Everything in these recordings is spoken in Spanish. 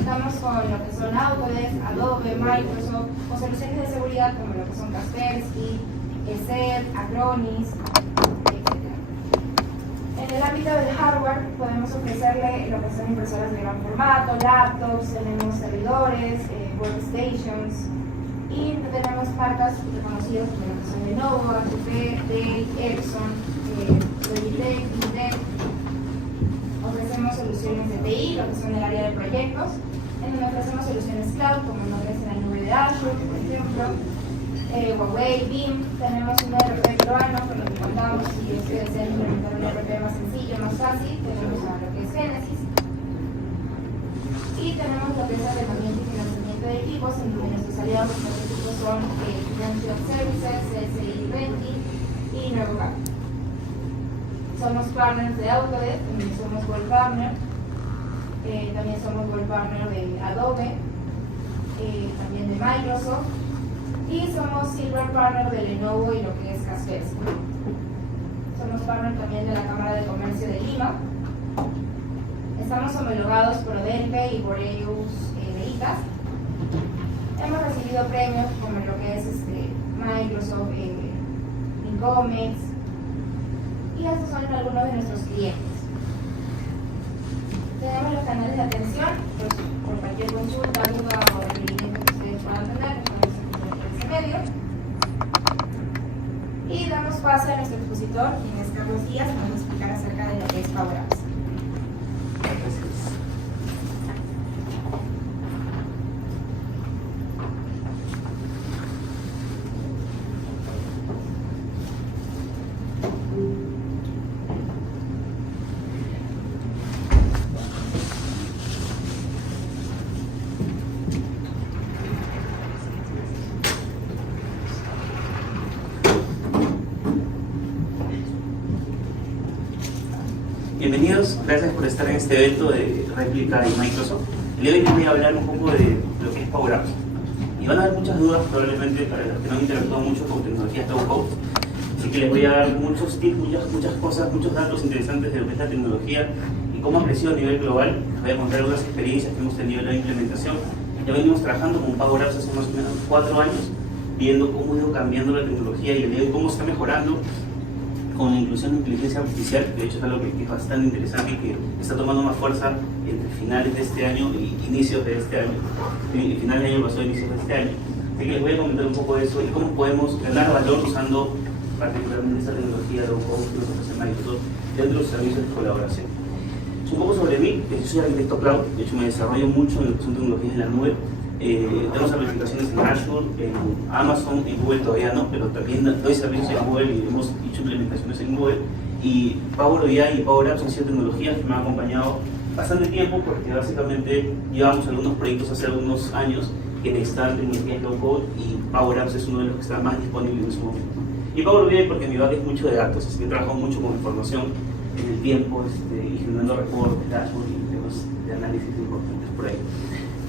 Contamos con lo que son Autodesk, Adobe, Microsoft, o soluciones de seguridad como lo que son Kaspersky, ESET, Acronis, etc. En el ámbito del hardware podemos ofrecerle lo que son impresoras de gran formato, laptops, tenemos servidores, workstations, y tenemos marcas reconocidas como lo que son Lenovo, HP, Dell, Epson, Logitech, Intel. Ofrecemos soluciones de TI, lo que son el área de proyectos, en donde ofrecemos soluciones cloud, como nos ofrecen la nube de Azure, por ejemplo, Huawei, BIM. Tenemos un ERP peruano con lo que contamos, si ustedes desean implementar un ERP más sencillo, más fácil, tenemos a lo que es Genesis. Y tenemos lo que es arrendamiento y financiamiento de equipos, en donde nuestros aliados específicos son Financial Services, CSI Renting y NeuroGap. Somos partners de Autodesk, también somos Gold Partner, también somos Gold Partner de Adobe, también de Microsoft, y somos Silver Partner de Lenovo y lo que es Kaspersky. Somos partner también de la Cámara de Comercio de Lima. Estamos homologados por ODELPE y por EUS de ICAS. Hemos recibido premios como lo que es Microsoft, Incomex, y estos son algunos de nuestros clientes. Tenemos los canales de atención, pues, por cualquier consulta, duda o requerimiento que ustedes puedan tener, estamos en ese medio. Y damos paso a nuestro expositor, quien es Carlos Díaz, que nos va a explicar acerca de lo que es PowerApps. Bienvenidos, gracias por estar en este evento de Réplica y Microsoft. El día de hoy les voy a hablar un poco de lo que es PowerApps. Y van a haber muchas dudas probablemente para los que no han interactuado mucho con tecnologías low-code. Así que les voy a dar muchos tips, muchas cosas, muchos datos interesantes de lo que es la tecnología y cómo ha crecido a nivel global. Les voy a contar algunas experiencias que hemos tenido en la implementación. Ya venimos trabajando con PowerApps hace más o menos 4 años, viendo cómo ha ido cambiando la tecnología y el día de hoy cómo está mejorando con la inclusión de inteligencia artificial, que de hecho es algo que es bastante interesante y que está tomando más fuerza entre finales de este año y inicios de este año, finales del año pasado, inicios de este año. Así que les voy a comentar un poco de eso y cómo podemos ganar valor usando particularmente esta tecnología de low-code que nos ofrece Microsoft dentro de los servicios de colaboración. Un poco sobre mí, yo soy arquitecto cloud, de hecho me desarrollo mucho en lo que son tecnologías en la nube. Tenemos aplicaciones en Azure, en Amazon, en Google todavía no, pero también doy servicios en Google y hemos hecho implementaciones en Google. Y Power BI y Power Apps han sido tecnologías que me han acompañado bastante tiempo porque básicamente llevamos algunos proyectos hace algunos años que necesitaban tecnologías low code y Power Apps es uno de los que está más disponible en su momento. Y Power BI porque mi base es mucho de datos, así que he trabajado mucho con información en el tiempo y generando reportes, dashboards y temas de análisis importantes por ahí.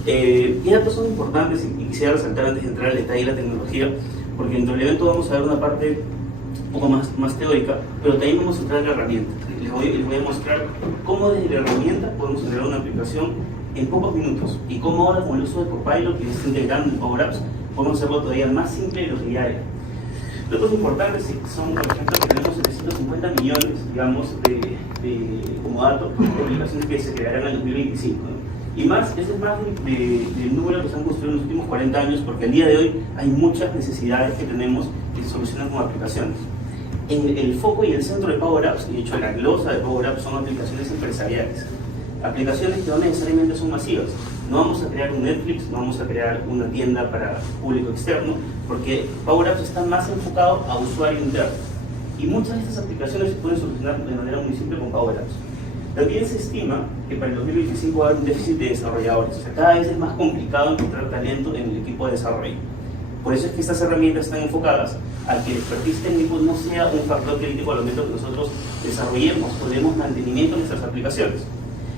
¿Qué datos son importantes? Y quisiera resaltar antes de entrar al detalle de la tecnología, porque dentro del evento vamos a ver una parte un poco más teórica, pero también vamos a entrar en la herramienta. Les voy a mostrar cómo desde la herramienta podemos generar una aplicación en pocos minutos y cómo ahora con el uso de Copilot que está integrando en Power Apps podemos hacerlo todavía más simple de lo que ya era. Datos importantes son, por ejemplo, que tenemos 750 millones, digamos, como datos de aplicaciones que se crearán en el 2025. ¿no? Y más, ese es más del número que se han construido en los últimos 40 años, porque al día de hoy hay muchas necesidades que tenemos que se solucionan con aplicaciones. El foco y el centro de Power Apps, y de hecho la glosa de Power Apps, son aplicaciones empresariales. Aplicaciones que no necesariamente son masivas. No vamos a crear un Netflix, no vamos a crear una tienda para público externo, porque Power Apps está más enfocado a usuario interno. Y muchas de estas aplicaciones se pueden solucionar de manera muy simple con Power Apps. También se estima que para el 2025 va a haber un déficit de desarrolladores. O sea, cada vez es más complicado encontrar talento en el equipo de desarrollo. Por eso es que estas herramientas están enfocadas a que el expertise técnico no sea un factor crítico al momento que nosotros desarrollemos o demos mantenimiento a nuestras aplicaciones.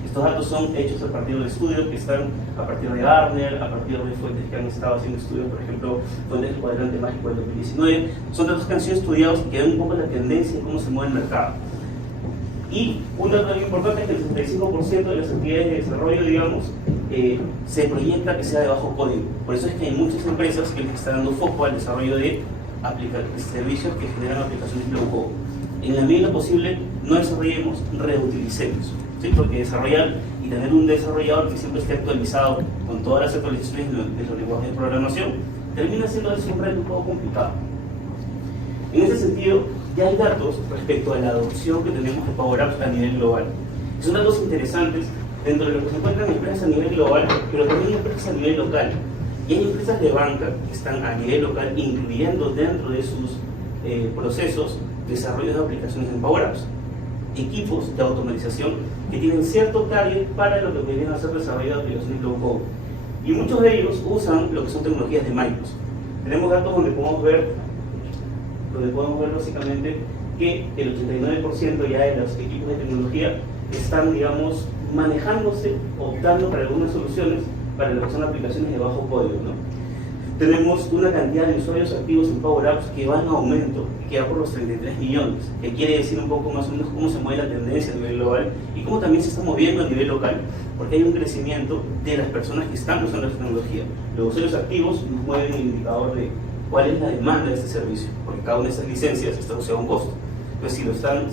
Estos datos son hechos a partir de estudios que están a partir de Gartner, a partir de fuentes que han estado haciendo estudios, por ejemplo, fuentes del Cuadrante Mágico del 2019. Son datos que han sido estudiados y que dan un poco la tendencia de cómo se mueve el mercado. Y un dato también importante es que el 65% de las actividades de desarrollo, digamos, se proyecta que sea de bajo código. Por eso es que hay muchas empresas que les están dando foco al desarrollo de servicios que generan aplicaciones low code. En la medida de lo posible, no desarrollemos, reutilicemos. ¿Sí? Porque desarrollar y tener un desarrollador que siempre esté actualizado con todas las actualizaciones de los lenguajes de programación termina siendo un reto un poco complicado. En ese sentido, ya hay datos respecto a la adopción que tenemos de Power Apps a nivel global. Son datos interesantes dentro de lo que se encuentran empresas a nivel global, pero también empresas a nivel local. Y hay empresas de banca que están a nivel local, incluyendo dentro de sus procesos desarrollo de aplicaciones en Power Apps. Equipos de automatización que tienen cierto target para lo que vienen a ser desarrollo de aplicaciones low code. Y muchos de ellos usan lo que son tecnologías de Microsoft. Tenemos datos donde podemos ver básicamente que el 89% ya de los equipos de tecnología están, digamos, manejándose, optando para algunas soluciones para lo que son aplicaciones de bajo código, ¿no? Tenemos una cantidad de usuarios activos en Power Apps que va en aumento, que va por los 33 millones, que quiere decir un poco más o menos cómo se mueve la tendencia a nivel global y cómo también se está moviendo a nivel local, porque hay un crecimiento de las personas que están usando esta tecnología. Los usuarios activos nos mueven el indicador de cuál es la demanda de este servicio, porque cada una de estas licencias está asociada a un costo. Entonces,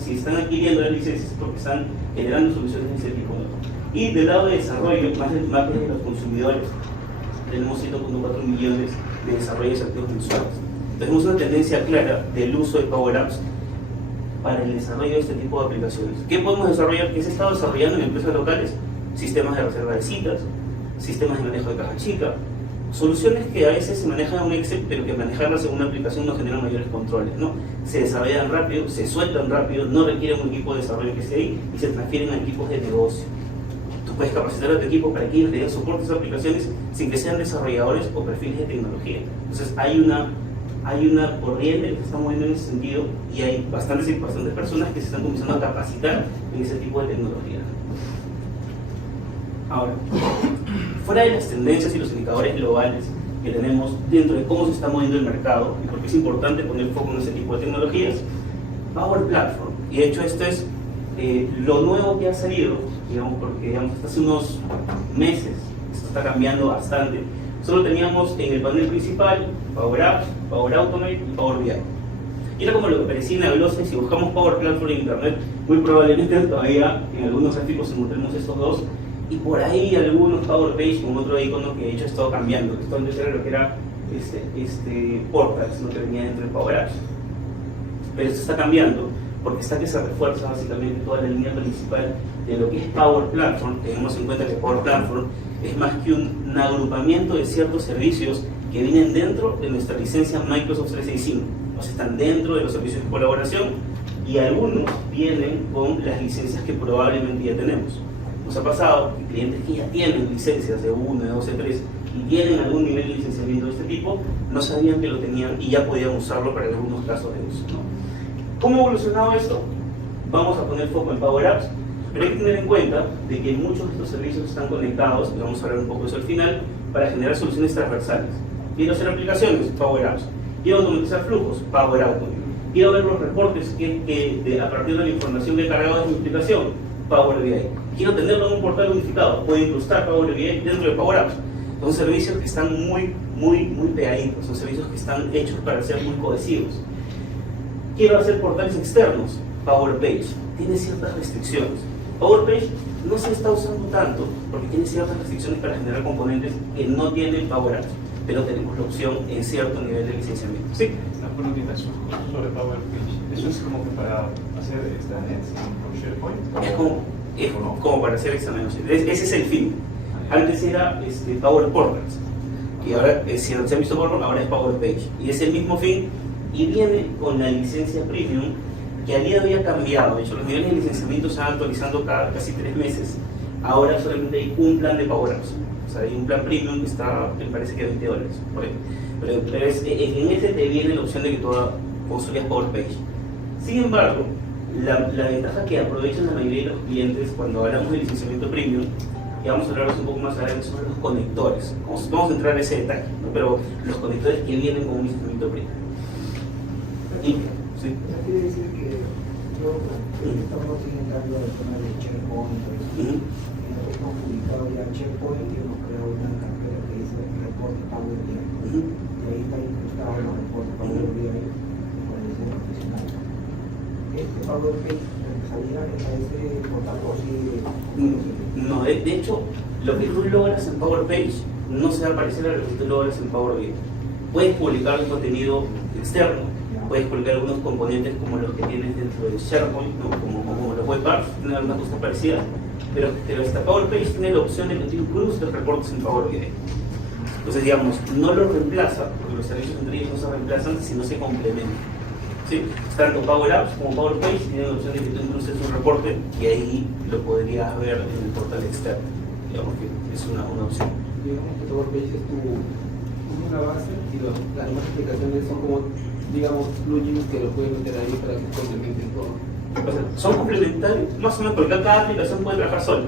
si están adquiriendo las licencias es porque están generando soluciones de ese tipo, ¿no? Y del lado de desarrollo, más de los consumidores, tenemos 1.4 millones de desarrollos activos mensuales. Tenemos una tendencia clara del uso de Power Apps para el desarrollo de este tipo de aplicaciones. ¿Qué podemos desarrollar? ¿Qué se está desarrollando en empresas locales? Sistemas de reserva de citas, sistemas de manejo de caja chica, soluciones que a veces se manejan en un Excel, pero que manejarlas en una aplicación no genera mayores controles, ¿no? Se desarrollan rápido, se sueltan rápido, no requieren un equipo de desarrollo que esté ahí y se transfieren a equipos de negocio. Tú puedes capacitar a tu equipo para que ellos le den soporte a esas aplicaciones sin que sean desarrolladores o perfiles de tecnología. Entonces hay una corriente que se está moviendo en ese sentido y hay bastantes personas que se están comenzando a capacitar en ese tipo de tecnología. Ahora, fuera de las tendencias y los indicadores globales que tenemos dentro de cómo se está moviendo el mercado y por qué es importante poner foco en ese tipo de tecnologías, Power Platform, y de hecho esto es lo nuevo que ha salido, digamos, porque digamos, hasta hace unos meses esto está cambiando bastante. Solo teníamos en el panel principal Power Apps, Power Automate y Power BI. Y era como lo que parecía nebuloso, y si buscamos Power Platform en internet, muy probablemente todavía en algunos gráficos encontremos estos dos, y por ahí algunos Power Page con otro icono que de hecho ha estado cambiando. Esto antes era lo que era Portals, ¿no? Que venía dentro de Power Apps. Pero esto está cambiando porque está que se refuerza básicamente toda la línea principal de lo que es Power Platform. Tenemos en cuenta que Power Platform es más que un agrupamiento de ciertos servicios que vienen dentro de nuestra licencia Microsoft 365. O sea, están dentro de los servicios de colaboración y algunos vienen con las licencias que probablemente ya tenemos. Nos ha pasado que clientes que ya tienen licencias de 1, de 2, de 3 y tienen algún nivel de licenciamiento de este tipo, no sabían que lo tenían y ya podían usarlo para algunos casos de uso, ¿no? ¿Cómo ha evolucionado esto? Vamos a poner foco en Power Apps, pero hay que tener en cuenta de que muchos de estos servicios están conectados, y vamos a hablar un poco de eso al final, para generar soluciones transversales. Quiero hacer aplicaciones, Power Apps. Quiero automatizar flujos, Power Automate. Quiero ver los reportes a partir de la información que he cargado de mi aplicación, Power BI. Quiero tenerlo en un portal unificado, puedo incrustar Power BI dentro de Power Apps. Son servicios que están muy pegaditos, son servicios que están hechos para ser muy cohesivos. Quiero hacer portales externos, Power Page. Tiene ciertas restricciones. Power Page no se está usando tanto porque tiene ciertas restricciones para generar componentes que no tienen Power Apps, pero tenemos la opción en cierto nivel de licenciamiento. Sí. La política sobre Power Page, eso es como que para hacer extranet con SharePoint. Es como para hacer exámenes. Ese es el fin. Antes era Power Portals, y ahora, si no se han visto Power, ahora es Power Page. Y es el mismo fin y viene con la licencia Premium, que al día de hoy ha cambiado. De hecho, los niveles de licenciamiento se van actualizando cada casi 3 meses. Ahora solamente hay un plan de Power Apps. O sea, hay un plan Premium que está, me parece que $20 por ahí. Pero en ese te viene la opción de que tú construyas Power Page. Sin embargo, la ventaja que aprovechan la mayoría de los clientes cuando hablamos de licenciamiento Premium, y vamos a hablar un poco más adelante sobre los conectores. Vamos a entrar en ese detalle, ¿no? Pero los conectores que vienen con un licenciamiento Premium. ¿Sí? Eso quiere decir que información, estamos intentando el tema de SharePoint, nosotros hemos publicado ya SharePoint y hemos creado una carpeta que dice reporte Power BI. Y ahí está incrustado el reporte Power BI con el diseño profesional. Este Power Page salía en ese portal o si... No, de hecho, lo que tú logras en Power Page no se va a parecer a lo que tú logras en Power BI. Puedes publicar un contenido externo, puedes publicar algunos componentes como los que tienes dentro de SharePoint, ¿no? como los web apps, tienen algunas cosas parecidas, pero esta Power Page tiene la opción de que tú incluses reportes en Power BI. Entonces, digamos, no lo reemplaza, porque los servicios entre ellos no se reemplazan, sino se complementan. ¿Sí? Tanto Power Apps como Power Page tienen la opción de que tú incluses un reporte y ahí lo podrías ver en el portal externo. Digamos que es una opción. Digamos que Power Page es una base y las demás aplicaciones son como, digamos, plugins que lo pueden meter ahí para que complementen todo. O sea, son complementarios, más o menos, porque cada aplicación puede trabajar sola.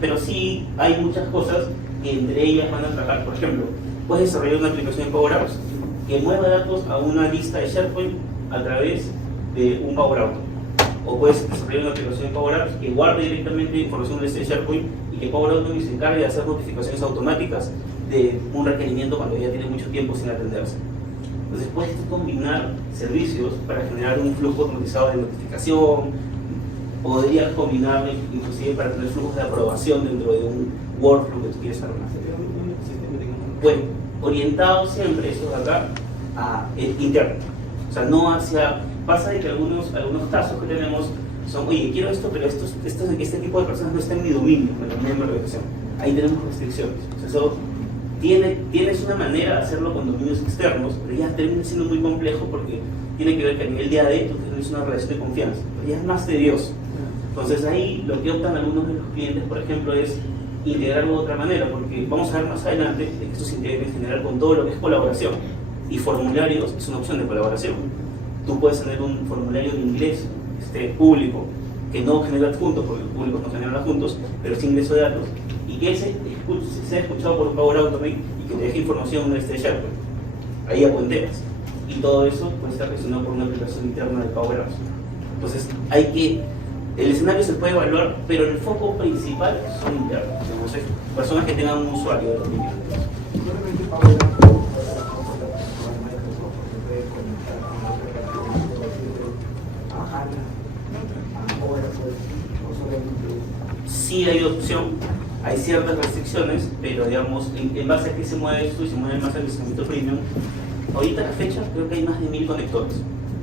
pero sí hay muchas cosas que entre ellas van a trabajar. Por ejemplo, puedes desarrollar una aplicación en Power Apps que mueva datos a una lista de SharePoint a través de un Power Automate. O puedes desarrollar una aplicación en Power Apps que guarde directamente información de SharePoint y que Power Automate se encargue de hacer notificaciones automáticas de un requerimiento cuando ya tiene mucho tiempo sin atenderse. Entonces puedes combinar servicios para generar un flujo automatizado de notificación, podrías combinarlo inclusive para tener flujos de aprobación dentro de un workflow que tú quieres armar. Bueno, orientado siempre, eso de acá, a interno. O sea, no hacia... Pasa de que algunos casos que tenemos son, oye, quiero esto, pero este tipo de personas no está en mi dominio, en la organización. Ahí tenemos restricciones. O sea, eso tienes una manera de hacerlo con dominios externos, pero ya termina siendo muy complejo porque tiene que ver que a nivel de AD tú tienes una relación de confianza, pero ya es más tedioso. Entonces ahí lo que optan algunos de los clientes, por ejemplo, es integrarlo de otra manera, porque vamos a ver más adelante que esto se integra en general con todo lo que es colaboración, y formularios es una opción de colaboración. Tú puedes tener un formulario en inglés público que no genera adjuntos, porque los públicos no generan adjuntos, pero es ingreso de datos, y que sea escuchado por un Power Automate y que te deje información de SharePoint. Ahí apunteas. Y todo eso puede estar gestionado por una aplicación interna de Power Apps. Entonces, el escenario se puede evaluar, pero el foco principal son internos. Digamos, personas que tengan un usuario de dominio. Simplemente Power Apps puede Microsoft, se puede conectar con la aplicación a HANA, a Oracle, o solamente... Sí hay opción, hay ciertas restricciones, pero digamos, en base a qué se mueve esto y se mueve más el licenciamiento premium. Ahorita a la fecha creo que hay más de 1000 conectores.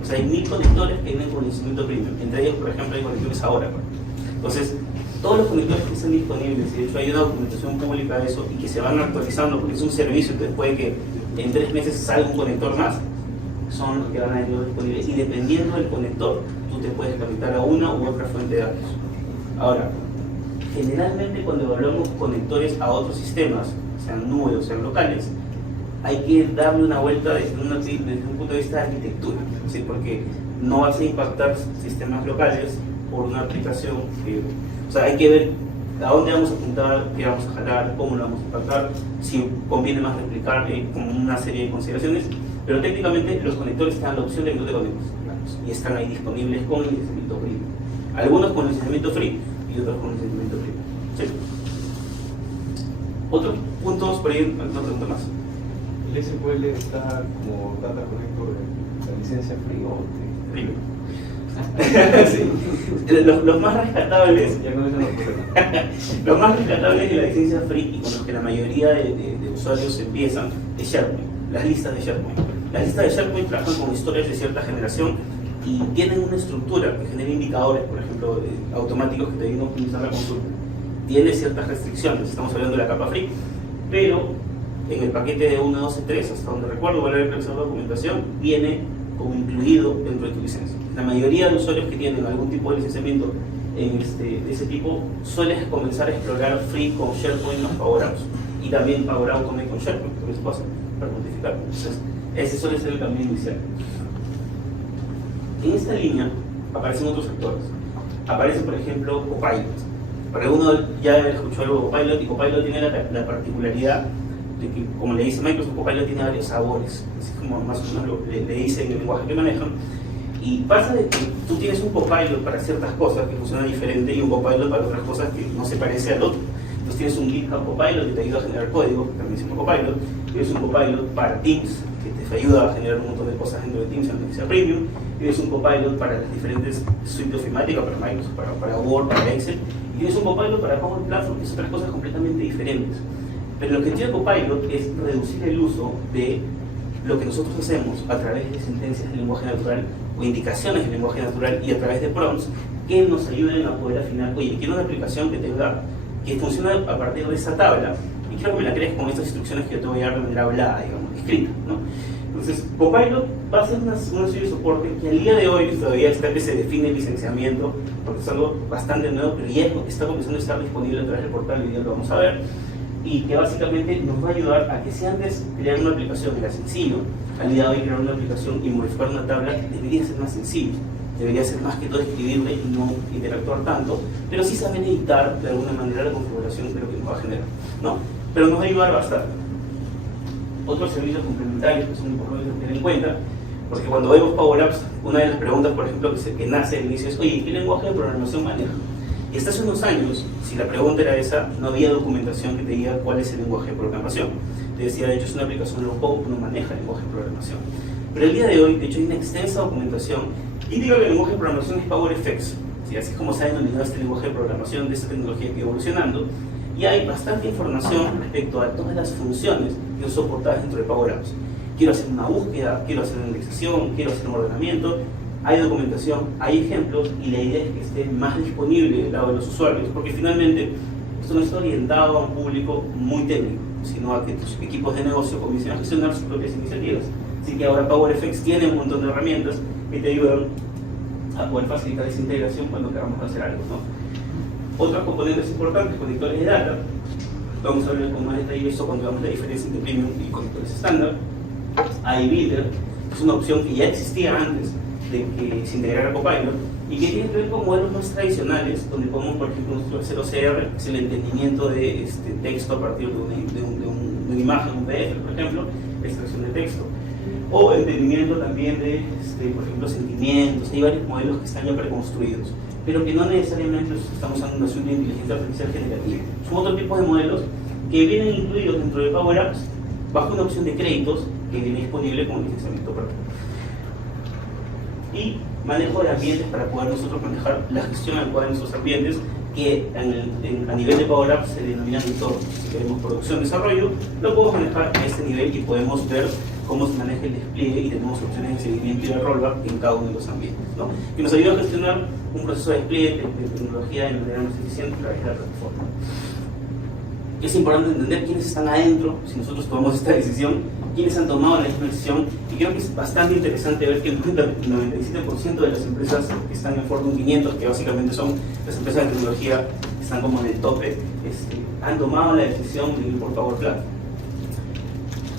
O sea, hay 1000 conectores que vienen con licenciamiento premium. Entre ellos, por ejemplo, hay conectores ahora. Entonces, todos los conectores que están disponibles, y de hecho hay una documentación pública de eso y que se van actualizando porque es un servicio, entonces puede que en 3 meses salga un conector más, son los que van a ir disponibles. Y dependiendo del conector, tú te puedes conectar a una u otra fuente de datos. Ahora, generalmente cuando evaluamos conectores a otros sistemas, sean nubes o sean locales, hay que darle una vuelta desde un punto de vista de arquitectura, ¿sí? Porque no vas a impactar sistemas locales por una aplicación o sea, hay que ver a dónde vamos a apuntar, qué vamos a jalar, cómo lo vamos a impactar, si conviene más replicar, con una serie de consideraciones, pero técnicamente los conectores te dan la opción de que no te conectes, y están ahí disponibles con el licenciamiento free. Algunos con licenciamiento free y otros con licenciamiento free. ¿Sí? Otros puntos, por ahí, una pregunta más. ¿El SQL está como data connector de la licencia free o Free. Sí. Los más rescatables, ya con eso no puedo. los más rescatables de la licencia free y con los que la mayoría de usuarios empiezan es SharePoint, las listas de SharePoint. Las listas de SharePoint trabajan con historias de cierta generación y tienen una estructura que genera indicadores, por ejemplo, automáticos que te ayudan a optimizar la consulta. Tiene ciertas restricciones, estamos hablando de la capa free, pero en el paquete de 1.12.3, hasta donde recuerdo, voy a revisar la documentación, viene como incluido dentro de tu licencia. La mayoría de usuarios que tienen algún tipo de licenciamiento de ese tipo suelen comenzar a explorar free con SharePoint más Power Apps y también Power Automate con SharePoint, que es fácil para notificar. Entonces, ese suele ser el camino inicial. En esta línea aparecen otros actores. Aparece, por ejemplo, Copilot. Porque uno ya escuchó algo de Copilot y Copilot tiene la particularidad de que, como le dice Microsoft, Copilot tiene varios sabores, así como más o menos le dicen el lenguaje que manejan. Y pasa de que tú tienes un Copilot para ciertas cosas que funcionan diferente y un Copilot para otras cosas que no se parece al otro. Entonces tienes un GitHub Copilot que te ayuda a generar código, que también es un Copilot. Tienes un Copilot para Teams, que te ayuda a generar un montón de cosas dentro de Teams, aunque sea premium. Tienes un Copilot para las diferentes suites ofimáticas, para Microsoft, para Word, para Excel. Y tienes un Copilot para Power Platform, que son otras cosas completamente diferentes. Pero lo que tiene Copilot es reducir el uso de lo que nosotros hacemos a través de sentencias de lenguaje natural o indicaciones de lenguaje natural y a través de prompts que nos ayuden a poder afinar. Oye, quiero una aplicación que funcione a partir de esa tabla y quiero que me la crees con estas instrucciones que yo te voy a dar de manera hablada, digamos, escrita, ¿no? Entonces, Copilot va a ser una serie de soporte que al día de hoy todavía está que se define el licenciamiento, porque es algo bastante nuevo, pero ya está comenzando a estar disponible a través del portal y ya lo vamos a ver. Y que básicamente nos va a ayudar a que si antes crear una aplicación era sencillo, al día de hoy crear una aplicación y modificar una tabla debería ser más sencillo, debería ser más que todo escribirle y no interactuar tanto, pero sí saber editar de alguna manera la configuración de lo que nos va a generar, ¿no? Pero nos va a ayudar bastante. Otros servicios complementarios que son importantes tener en cuenta, porque cuando vemos Power Apps, una de las preguntas, por ejemplo, que nace al inicio es: oye, ¿qué lenguaje de programación maneja? Y hasta hace unos años, si la pregunta era esa, no había documentación que te diga cuál es el lenguaje de programación. Te decía, de hecho, es una aplicación low-code, no maneja el lenguaje de programación. Pero el día de hoy, de hecho, hay una extensa documentación que indica que el lenguaje de programación es PowerFX. ¿Sí? Así es como se ha denominado este lenguaje de programación de esta tecnología que va evolucionando. Y hay bastante información respecto a todas las funciones que son soportadas dentro de Power Apps. Quiero hacer una búsqueda, quiero hacer una indexación, quiero hacer un ordenamiento. Hay documentación, hay ejemplos y la idea es que esté más disponible del lado de los usuarios, porque finalmente esto no está orientado a un público muy técnico, sino a que tus equipos de negocio comiencen a gestionar sus propias iniciativas. Así que ahora PowerFX tiene un montón de herramientas que te ayudan a poder facilitar esa integración cuando queramos hacer algo, ¿no? Otros componentes importantes, conectores de data. Vamos a ver con más detalle eso cuando veamos la diferencia entre premium y conectores estándar. iBuilder es una opción que ya existía antes de que se integrara Copilot y que tiene que ver con modelos más tradicionales, donde podemos, por ejemplo, hacer OCR, que es el entendimiento de texto a partir de una imagen, un PDF, por ejemplo, extracción de texto, o entendimiento también de, por ejemplo, sentimientos. Hay varios modelos que están ya preconstruidos, pero que no necesariamente estamos usando una suite de inteligencia artificial generativa. Son otro tipo de modelos que vienen incluidos dentro de Power Apps bajo una opción de créditos que viene disponible como licenciamiento propio. Y manejo de ambientes para poder nosotros manejar la gestión adecuada de nuestros ambientes, que a nivel de Power Apps se denominan entornos. Si queremos producción, desarrollo, lo podemos manejar a este nivel y podemos ver cómo se maneja el despliegue y tenemos opciones de seguimiento y de rollback en cada uno de los ambientes, ¿no? Que nos ayuda a gestionar un proceso de despliegue de tecnología de manera más eficiente a través de la plataforma. Es importante entender quiénes están adentro, si nosotros tomamos esta decisión, quiénes han tomado la misma decisión, y creo que es bastante interesante ver que el 97% de las empresas que están en Fortune 500, que básicamente son las empresas de tecnología que están como en el tope, han tomado la decisión de ir por Power Platform.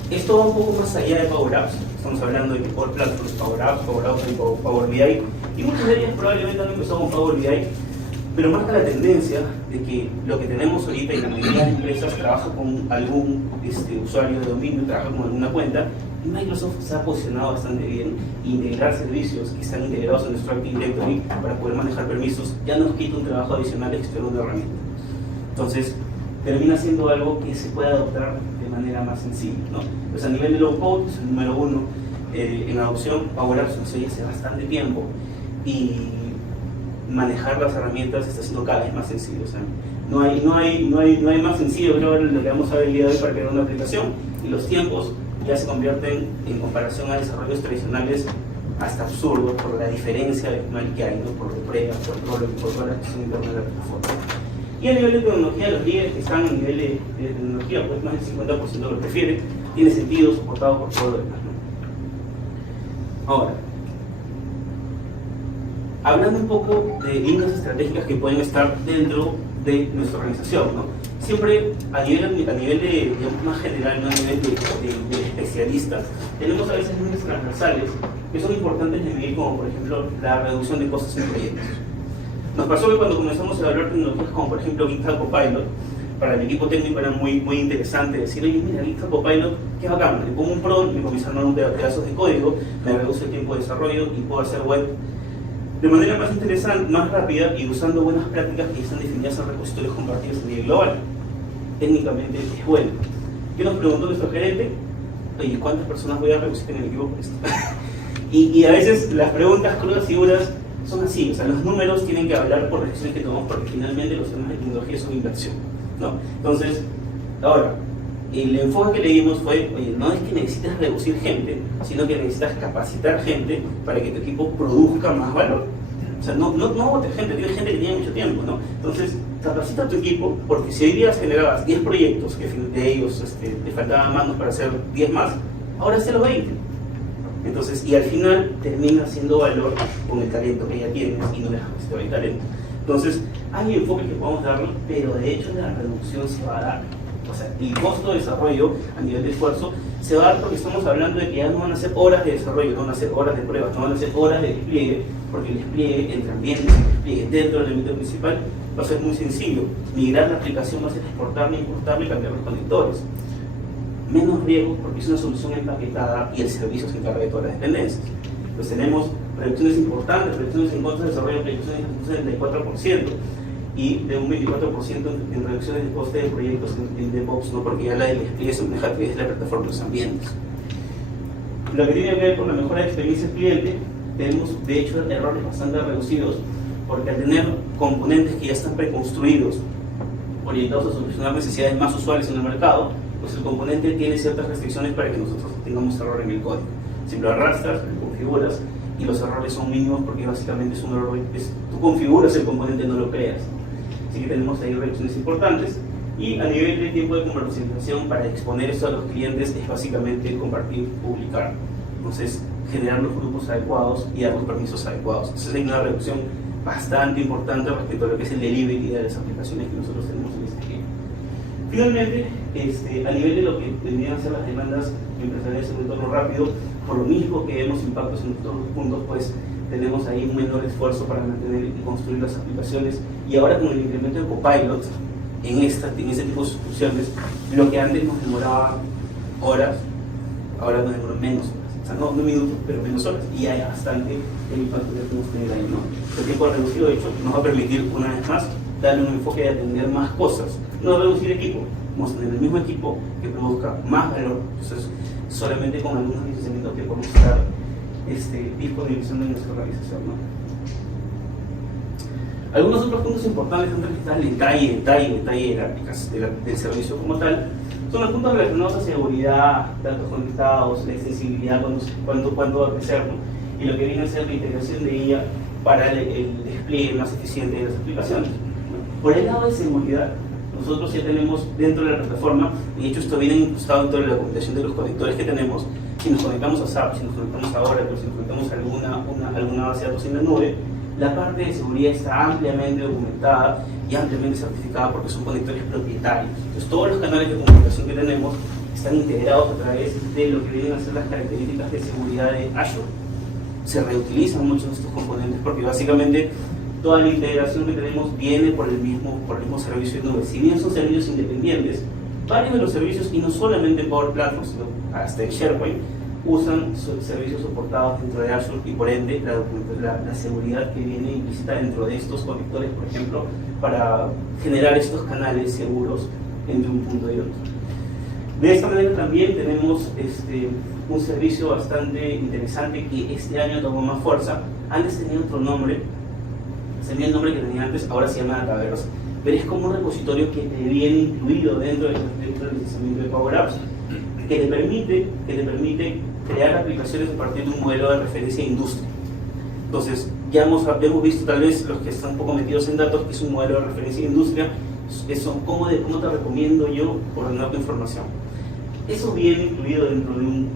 Esto va un poco más allá de Power Apps. Estamos hablando de que Power Platform es Power Apps, Power Automate, Power BI, y muchas de ellas probablemente han empezado con Power BI, pero marca la tendencia de que lo que tenemos ahorita, y la mayoría de empresas trabaja con algún usuario de dominio, trabaja con alguna cuenta, y Microsoft se ha posicionado bastante bien. Integrar servicios que están integrados en nuestro Active Directory para poder manejar permisos ya nos quita un trabajo adicional de gestionar una herramienta. Entonces, termina siendo algo que se puede adoptar de manera más sencilla, ¿no? Pues a nivel de low code, es el número uno en adopción. Power Apps nos hace bastante tiempo y manejar las herramientas está siendo cada vez más sencillo. O sea, no hay más sencillo, creo, lo que vamos a ver el día de hoy para crear una aplicación, y los tiempos ya se convierten, en comparación a desarrollos tradicionales, hasta absurdos por la diferencia de que hay, ¿no? Por pruebas, por toda la gestión interna de la plataforma. Y a nivel de tecnología, los líderes que están a nivel de tecnología, pues más del 50% lo prefiere, tiene sentido, soportado por todo lo demás, ¿no? Ahora, hablando un poco de líneas estratégicas que pueden estar dentro de nuestra organización, ¿no? Siempre a nivel de, digamos, más general, no a nivel de especialistas, tenemos a veces líneas transversales que son importantes de medir, como por ejemplo la reducción de costos en proyectos. Nos pasó que cuando comenzamos a evaluar tecnologías como por ejemplo GitHub Copilot, para el equipo técnico era muy interesante decir, oye, mira, GitHub Copilot, qué bacán, le pongo un prompt, me comienza a armar un pedazos de código, me reduce el tiempo de desarrollo y puedo hacer web de manera más interesante, más rápida y usando buenas prácticas que están definidas en repositorios compartidos a nivel global. Técnicamente es bueno. ¿Qué nos preguntó nuestro gerente? Oye, ¿cuántas personas voy a reducir en el equipo por esto? y a veces las preguntas crudas y duras son así, o sea, los números tienen que hablar por las decisiones que tomamos porque finalmente los temas de tecnología son inversión, ¿no? Entonces, ahora, el enfoque que le dimos fue, oye, no es que necesites reducir gente, sino que necesitas capacitar gente para que tu equipo produzca más valor. O sea, no botes gente, tienes gente que tiene mucho tiempo, ¿no? Entonces, capacita a tu equipo, porque si hoy día generabas 10 proyectos, que de ellos te faltaban manos para hacer 10 más, ahora hazlo 20. Entonces, y al final termina haciendo valor con el talento que ya tienes y no dejas de el talento. Entonces, hay enfoques que podemos darle, pero de hecho la reducción se va a dar. O sea, el costo de desarrollo a nivel de esfuerzo se va a dar porque estamos hablando de que ya no van a ser horas de desarrollo, no van a ser horas de pruebas, no van a ser horas de despliegue, porque el despliegue entre ambientes, el despliegue dentro del ambiente principal va a ser muy sencillo. Migrar la aplicación va a ser exportarla, importarla y cambiar los conectores. Menos riesgos porque es una solución empaquetada y el servicio se encarga de todas las dependencias. Pues tenemos reducciones importantes, reducciones en costos de desarrollo, reducciones del 74% y de un 24% en reducciones de coste de proyectos en DevOps, ¿no? Porque ya la del despliegue se maneja a través de la plataforma de los ambientes. Lo que tiene que ver con la mejora de experiencia del cliente, tenemos de hecho errores bastante reducidos porque al tener componentes que ya están preconstruidos, orientados a solucionar necesidades más usuales en el mercado, pues el componente tiene ciertas restricciones para que nosotros tengamos error en el código. Si lo arrastras, lo configuras y los errores son mínimos porque básicamente es un error, tú configuras el componente, no lo creas. Así que tenemos ahí reducciones importantes y a nivel de tiempo de comercialización para exponer esto a los clientes es básicamente compartir, publicar. Entonces, generar los grupos adecuados y dar los permisos adecuados. Entonces hay una reducción bastante importante respecto a lo que es el delivery de las aplicaciones que nosotros tenemos en este equipo. Finalmente, a nivel de lo que tendrían que ser las demandas empresariales en un entorno rápido, por lo mismo que vemos impactos en todos los puntos, pues tenemos ahí un menor esfuerzo para mantener y construir las aplicaciones. Y ahora con el incremento de Copilot en este tipo de soluciones, lo que antes nos demoraba horas, ahora nos demora menos horas. O sea, no minutos, pero menos horas. Y hay bastante el impacto que podemos tener ahí, ¿no? El tiempo reducido, de hecho, nos va a permitir una vez más darle un enfoque de atender más cosas. No reducir equipo, vamos a tener el mismo equipo que produzca más valor. Entonces, solamente con algunos licenciamientos que podemos estar disponibilizando en nuestra organización, ¿no? Algunos otros puntos importantes antes de estar en detalle del servicio como tal son los puntos relacionados a seguridad, datos conectados, la extensibilidad, cuándo va a crecer, ¿no? Y lo que viene a ser la integración de ella para el despliegue más eficiente de las aplicaciones. Por el lado de seguridad, nosotros ya tenemos dentro de la plataforma, y de hecho esto viene incrustado en toda la documentación de los conectores que tenemos. Si nos conectamos a SAP, si nos conectamos a Oracle, si nos conectamos a alguna base de datos en la nube, la parte de seguridad está ampliamente documentada y ampliamente certificada porque son conectores propietarios. Entonces todos los canales de comunicación que tenemos están integrados a través de lo que vienen a ser las características de seguridad de Azure. Se reutilizan muchos de estos componentes porque básicamente toda la integración que tenemos viene por el mismo servicio de nube. Si bien son servicios independientes, varios de los servicios, y no solamente Power Platform, sino hasta en SharePoint, usan servicios soportados dentro de Azure y por ende la seguridad que viene implícita dentro de estos conectores, por ejemplo, para generar estos canales seguros entre un punto y otro. De esta manera también tenemos un servicio bastante interesante que este año tomó más fuerza. Antes tenía otro nombre, el nombre que tenía antes, ahora se llama Dataverse, pero es como un repositorio que te viene incluido dentro del licenciamiento de Power Apps, que te permite crear aplicaciones a partir de un modelo de referencia de industria. Entonces, ya hemos visto tal vez los que están un poco metidos en datos, que es un modelo de referencia de industria, cómo te recomiendo yo ordenar tu información. Eso viene incluido dentro de un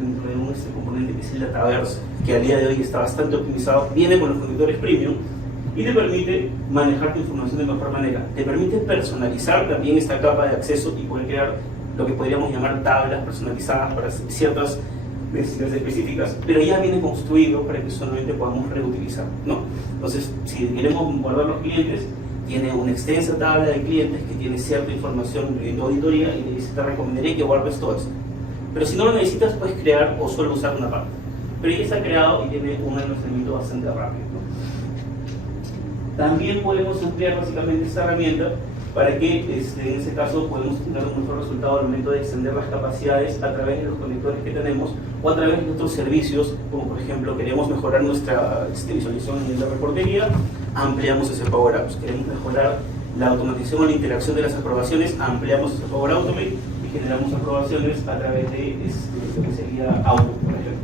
componente que es el Dataverse, que al día de hoy está bastante optimizado, viene con los conectores premium, y te permite manejar tu información de mejor manera. Te permite personalizar también esta capa de acceso y poder crear lo que podríamos llamar tablas personalizadas para ciertas necesidades específicas, pero ya viene construido para que solamente podamos reutilizar, ¿no? Entonces, si queremos guardar los clientes, tiene una extensa tabla de clientes que tiene cierta información incluyendo auditoría y te dice, te recomendaría que guardes todo esto. Pero si no lo necesitas, puedes crear o solo usar una parte. Pero ya está creado y tiene un almacenamiento bastante rápido, ¿no? También podemos emplear básicamente esta herramienta para que en ese caso podemos tener un mejor resultado al momento de extender las capacidades a través de los conectores que tenemos o a través de otros servicios, como por ejemplo queremos mejorar nuestra visualización en la reportería, ampliamos ese Power Apps. Queremos mejorar la automatización o la interacción de las aprobaciones, ampliamos ese Power Automate y generamos aprobaciones a través de lo que sería Auto, por ejemplo.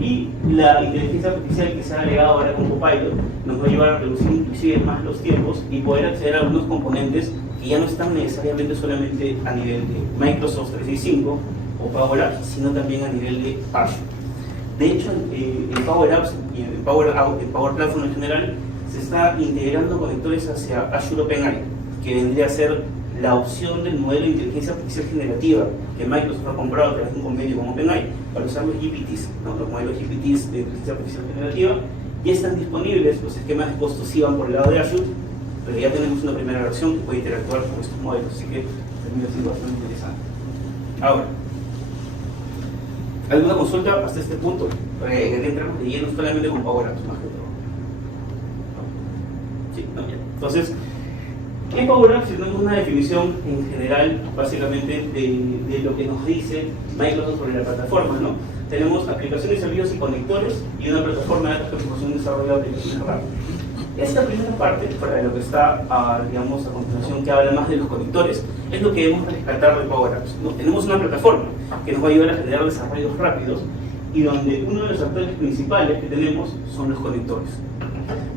Y la inteligencia artificial que se ha agregado ahora con Copilot nos va a ayudar a reducir inclusive más los tiempos y poder acceder a algunos componentes que ya no están necesariamente solamente a nivel de Microsoft 365 o Power Apps, sino también a nivel de Azure. De hecho, en Power Apps y en Power Platform en general se está integrando conectores hacia Azure OpenAI, que vendría a ser la opción del modelo de inteligencia artificial generativa que Microsoft ha comprado a través de un convenio con OpenAI para usar los GPTs, ¿no? Los modelos GPTs de inteligencia artificial generativa ya están disponibles, los esquemas de costos sí van por el lado de Azure, pero ya tenemos una primera versión que puede interactuar con estos modelos, así que termina siendo bastante interesante. Ahora, ¿alguna consulta hasta este punto? Entramos de lleno solamente con Power Apps, más que todo. Sí, no, bien. Entonces, en Power Apps tenemos una definición en general, básicamente, de lo que nos dice Microsoft sobre la plataforma, ¿no? Tenemos aplicaciones, servicios y conectores y una plataforma de datos que proporciona un desarrollo de aplicaciones rápidas. Esta primera parte, fuera de lo que está, digamos, a continuación, que habla más de los conectores, es lo que debemos rescatar de Power Apps, ¿no? Tenemos una plataforma que nos va a ayudar a generar desarrollos rápidos y donde uno de los actores principales que tenemos son los conectores.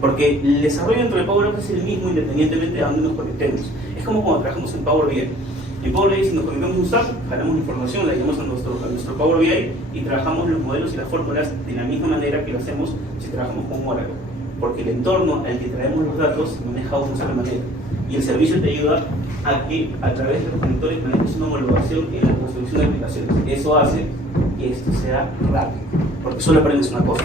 Porque el desarrollo dentro de Power Apps es el mismo independientemente de dónde nos conectemos. Es como cuando trabajamos en Power BI. En Power BI, si nos conectamos a un SAP, jalamos información, la llevamos a nuestro Power BI y trabajamos los modelos y las fórmulas de la misma manera que lo hacemos si trabajamos con Oracle. Porque el entorno al que traemos los datos se maneja de una sola manera. Y el servicio te ayuda a que a través de los conectores manejes una homologación en la construcción de aplicaciones. Eso hace que esto sea rápido. Porque solo aprendes una cosa.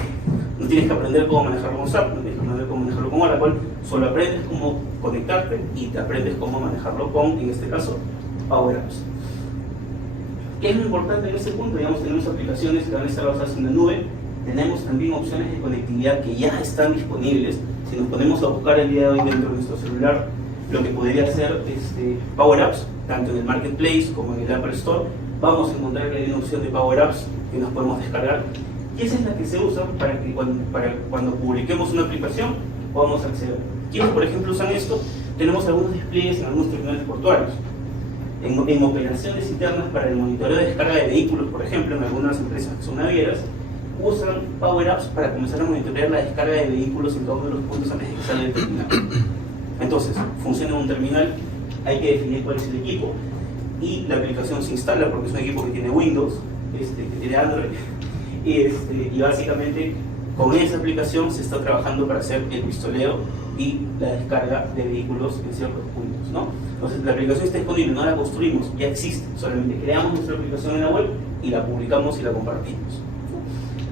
No tienes que aprender cómo manejarlo con SAP, no tienes que aprender cómo manejarlo con Oracle, solo aprendes cómo conectarte y te aprendes cómo manejarlo con, en este caso, Power Apps. ¿Qué es lo importante en este punto? Digamos, tenemos aplicaciones que van a estar basadas en la nube, tenemos también opciones de conectividad que ya están disponibles. Si nos ponemos a buscar el día de hoy dentro de nuestro celular, lo que podría ser Power Apps, tanto en el Marketplace como en el Apple Store, vamos a encontrar que hay una opción de Power Apps que nos podemos descargar. Y esa es la que se usa para que cuando publiquemos una aplicación podamos acceder. ¿Quiénes, por ejemplo, usan esto? Tenemos algunos despliegues en algunos terminales portuarios. En operaciones internas para el monitoreo de descarga de vehículos, por ejemplo, en algunas empresas que son navieras, usan Power Apps para comenzar a monitorear la descarga de vehículos en todos los puntos antes de que salga del terminal. Entonces, funciona un terminal, hay que definir cuál es el equipo y la aplicación se instala porque es un equipo que tiene Windows, que tiene Android. Y básicamente con esa aplicación se está trabajando para hacer el pistoleo y la descarga de vehículos en ciertos puntos, ¿no? Entonces la aplicación está disponible, no la construimos, ya existe, solamente creamos nuestra aplicación en la web y la publicamos y la compartimos.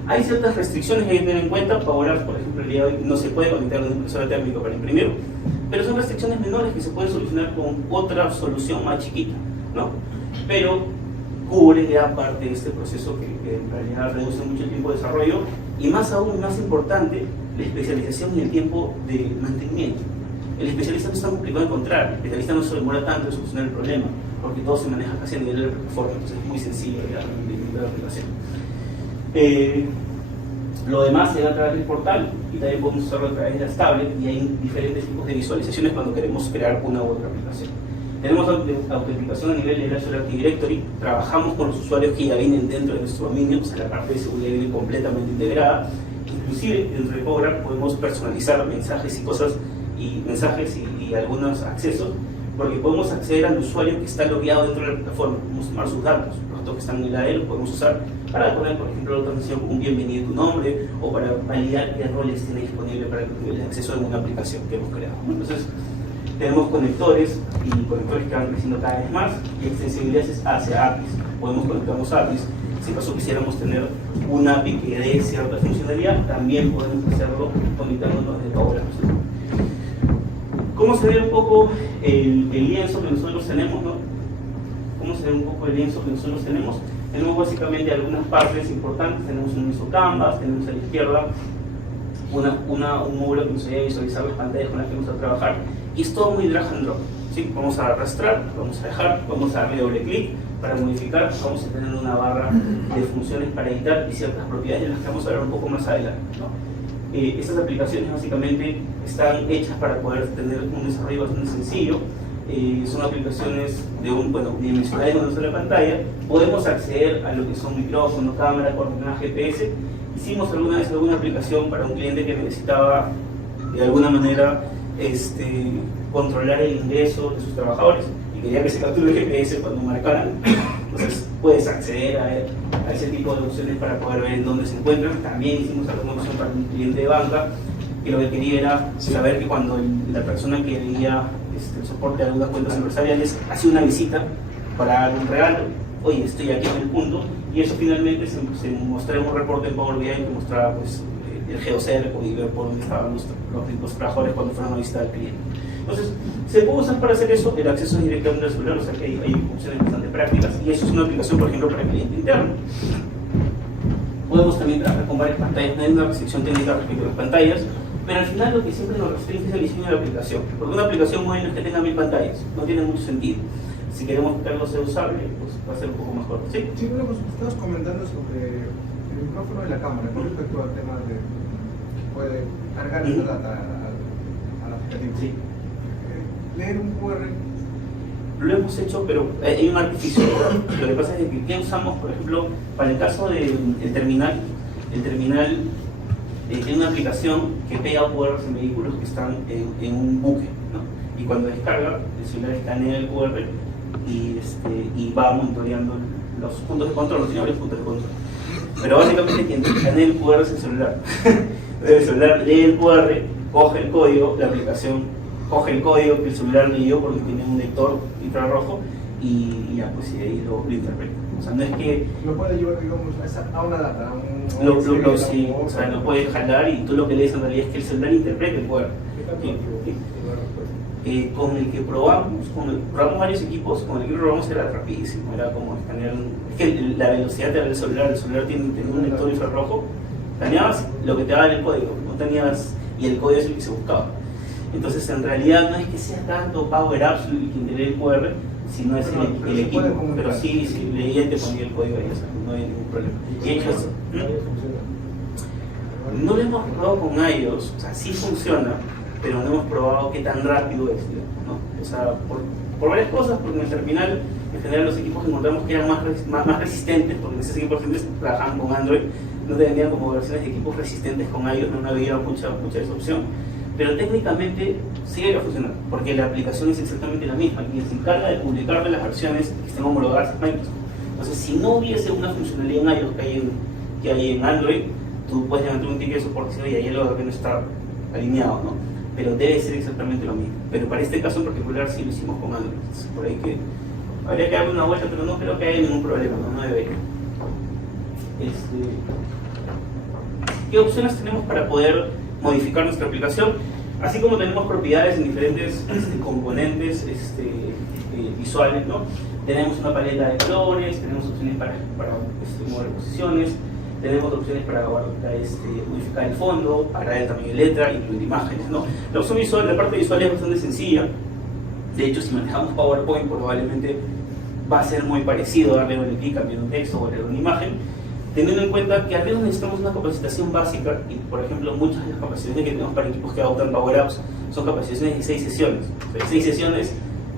Hay ciertas restricciones que hay que tener en cuenta. Power Apps, por ejemplo, el día de hoy no se puede conectar a una impresora térmica para imprimir, pero son restricciones menores que se pueden solucionar con otra solución más chiquita, ¿no? Pero cubre ya parte de este proceso que en realidad reduce mucho el tiempo de desarrollo y más aún, más importante, la especialización y el tiempo de mantenimiento. El especialista no es tan complicado de encontrar, el especialista no se demora tanto en solucionar el problema porque todo se maneja casi a nivel de la plataforma, entonces es muy sencillo de la aplicación. Lo demás se da a través del portal y también podemos usarlo a través de las tablets y hay diferentes tipos de visualizaciones cuando queremos crear una u otra aplicación. Tenemos autenticación a nivel de Azure Active Directory, trabajamos con los usuarios que ya vienen dentro de nuestro dominio, o sea, la parte de seguridad viene completamente integrada. Inclusive dentro de Power Apps podemos personalizar mensajes y cosas, y mensajes y algunos accesos, porque podemos acceder al usuario que está logueado dentro de la plataforma, podemos tomar sus datos, los datos que están en la AE los podemos usar para poner, por ejemplo, la autorización como un bienvenido a tu nombre o para validar qué roles tiene disponible para el acceso de una aplicación que hemos creado. Entonces, tenemos conectores y conectores que van creciendo cada vez más y extensibilidades hacia APIs. Podemos conectarnos APIs. Si acaso quisiéramos tener una API que dé cierta funcionalidad, también podemos hacerlo conectándonos de Power Apps. Con ¿Cómo se ve un poco el lienzo que nosotros tenemos, ¿no? ¿Cómo se ve un poco el lienzo que nosotros tenemos? Tenemos básicamente algunas partes importantes. Tenemos un lienzo canvas, tenemos a la izquierda un módulo que nos ayuda a visualizar las pantallas con las que vamos a trabajar. Y es todo muy drag and drop, ¿sí? Vamos a arrastrar, vamos a dejar, vamos a darle doble clic para modificar, vamos a tener una barra de funciones para editar y ciertas propiedades de las que vamos a hablar un poco más adelante, ¿no? Estas aplicaciones básicamente están hechas para poder tener un desarrollo bastante sencillo. Son aplicaciones dimensionales de una sola pantalla. Podemos acceder a lo que son micrófono, cámara, coordenadas GPS. Hicimos alguna vez alguna aplicación para un cliente que necesitaba de alguna manera controlar el ingreso de sus trabajadores y quería que se capture el GPS cuando marcaran. Entonces puedes acceder a ese tipo de opciones para poder ver en dónde se encuentran. También hicimos alguna opción para un cliente de banca que lo que quería era saber que cuando la persona que veía el soporte de algunas cuentas empresariales hacía una visita para algún regalo, oye, estoy aquí en el punto, y eso finalmente se mostraba en un reporte en Power BI que mostraba pues, el geocerco y ver por dónde estaban los trabajadores cuando fueron a visitar al cliente. Entonces, se puede usar para hacer eso, el acceso es directamente al celular, o sea que hay opciones bastante prácticas, y eso es una aplicación, por ejemplo, para el cliente interno. Podemos también trabajar con varias pantallas, no hay una restricción técnica respecto a las pantallas, pero al final lo que siempre nos restringe es el diseño de la aplicación, porque una aplicación móvil no es que tenga 1000 pantallas, no tiene mucho sentido. Si queremos que algo sea usable, pues va a ser un poco más corto. ¿Sí? Sí, bueno, pues estabas comentando sobre el micrófono de la cámara con respecto al tema de que puede cargar esa data al aplicativo. Sí. Leer un QR. Lo hemos hecho, pero hay un artificio. Lo que pasa es que ¿qué usamos, por ejemplo, para el caso del terminal? El terminal tiene una aplicación que pega QRs en vehículos que están en un buque, ¿no? Y cuando descarga, el celular escanea el QR y va monitoreando los puntos de control, tiene varios puntos de control. Pero básicamente quien escanea el QR es el celular. El celular lee el QR, coge el código, la aplicación coge el código que el celular leyó porque tiene un lector infrarrojo y ya pues de ahí lo interpreta. O sea, no es que Lo puede llevar, digamos, a una data, a un sí, o sea, lo puedes jalar y tú lo que lees en realidad es que el celular interprete el QR. Con el que probamos varios equipos, con el que probamos era rapidísimo, era como escanear, es que la velocidad del celular tiene un lector infrarrojo, escaneabas lo que te daba el código, no tenías, y el código es el que se buscaba. Entonces en realidad no es que sea tanto Power Apps el que lee el QR, sino es el equipo, pero sí leía y te ponía el código ahí, o sea, no hay ningún problema. Y hecho eso, no lo hemos probado con iOS, o sea, sí funciona, pero no hemos probado qué tan rápido es, ¿no? O sea, por varias cosas, porque en el terminal, en general los equipos que encontramos que eran más resistentes, porque en ese equipos gente trabajaban con Android, no tenían como versiones de equipos resistentes con iOS, no había mucha esa opción. Pero técnicamente sigue a funcionar, porque la aplicación es exactamente la misma, y se encarga de publicar las versiones que estén homologadas a Microsoft. Entonces, si no hubiese una funcionalidad en iOS que hay en Android, tú puedes levantar un ticket de soporte y ahí algo que no está alineado, ¿no? Pero debe ser exactamente lo mismo. Pero para este caso en particular sí lo hicimos con Android. Entonces, por ahí que habría que darle una vuelta, pero no creo que haya ningún problema, no debería. ¿Qué opciones tenemos para poder modificar nuestra aplicación? Así como tenemos propiedades en diferentes componentes visuales, ¿no? Tenemos una paleta de colores, tenemos opciones para mover posiciones, tenemos opciones para modificar el fondo, agregar el tamaño de letra, incluir imágenes, ¿no? La opción visual, la parte visual es bastante sencilla. De hecho, si manejamos PowerPoint, probablemente va a ser muy parecido darle un clic, cambiar un texto o agregar una imagen, teniendo en cuenta que al menos necesitamos una capacitación básica, y por ejemplo muchas de las capacitaciones que tenemos para equipos que adoptan Power Apps son capacitaciones de 6 sesiones. O sea, en 6 sesiones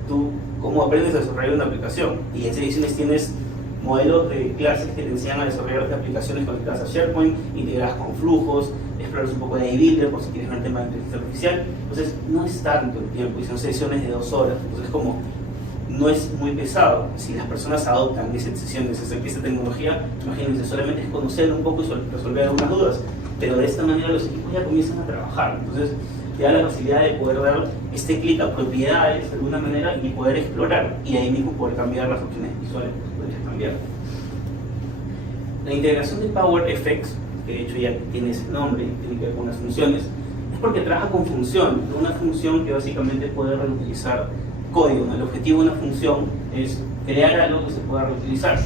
tú cómo aprendes a desarrollar una aplicación, y en 6 sesiones tienes modelos de clases que te enseñan a desarrollar aplicaciones conectadas a SharePoint, integradas con flujos, exploras un poco de iBuilder por si quieres ver el tema de inteligencia artificial. Entonces no es tanto el tiempo, y son sesiones de 2 horas, entonces como no es muy pesado. Si las personas adoptan esas sesiones, esa tecnología, imagínense, solamente es conocer un poco y resolver algunas dudas, pero de esta manera los equipos ya comienzan a trabajar. Entonces te da la facilidad de poder dar este clic a propiedades de alguna manera y poder explorar, y ahí mismo poder cambiar las opciones visuales que podrías cambiar. La integración de PowerFX, que de hecho ya tiene ese nombre y tiene que ver con las funciones, es porque trabaja con función, una función que básicamente puede reutilizar código, ¿no? El objetivo de una función es crear algo que se pueda reutilizar.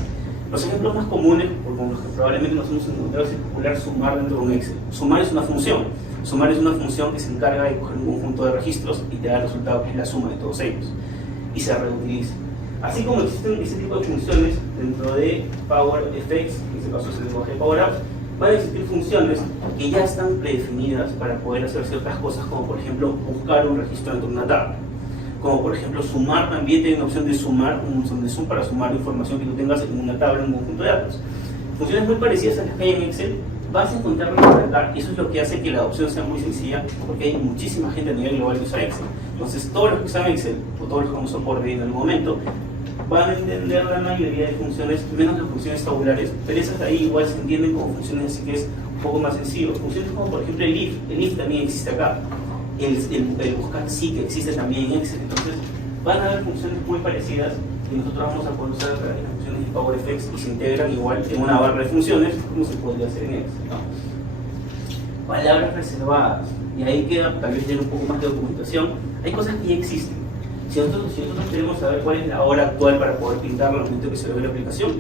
Los ejemplos más comunes, con los que probablemente nos hemos encontrado, es el popular sumar dentro de un Excel. Sumar es una función. Sumar es una función que se encarga de coger un conjunto de registros y te da el resultado que es la suma de todos ellos. Y se reutiliza. Así como existen ese tipo de funciones dentro de PowerFX, en este caso es el lenguaje de Power Apps, van a existir funciones que ya están predefinidas para poder hacer ciertas cosas, como por ejemplo buscar un registro dentro de una tabla. Como por ejemplo sumar, también tiene una opción de sumar, un botón de zoom para sumar información que tú tengas en una tabla, en un conjunto de datos. Funciones muy parecidas a las que hay en Excel, vas a encontrarlas por acá, y eso es lo que hace que la adopción sea muy sencilla, porque hay muchísima gente a nivel global que usa Excel. Entonces todos los que usan Excel, o todos los que vamos a soporte en algún momento, van a entender la mayoría de funciones, menos las funciones tabulares, pero esas de ahí igual se entienden como funciones, así que es un poco más sencillo. Funciones como por ejemplo el if también existe acá. El buscar sí que existe también en Excel. Entonces van a haber funciones muy parecidas que nosotros vamos a poder usar a través de las funciones de PowerFX y se integran igual en una barra de funciones como se podría hacer en Excel, ¿no? Palabras reservadas, y ahí queda tal vez tener un poco más de documentación. Hay cosas que ya existen. Si nosotros queremos saber cuál es la hora actual para poder pintarlo al momento que se ve la aplicación,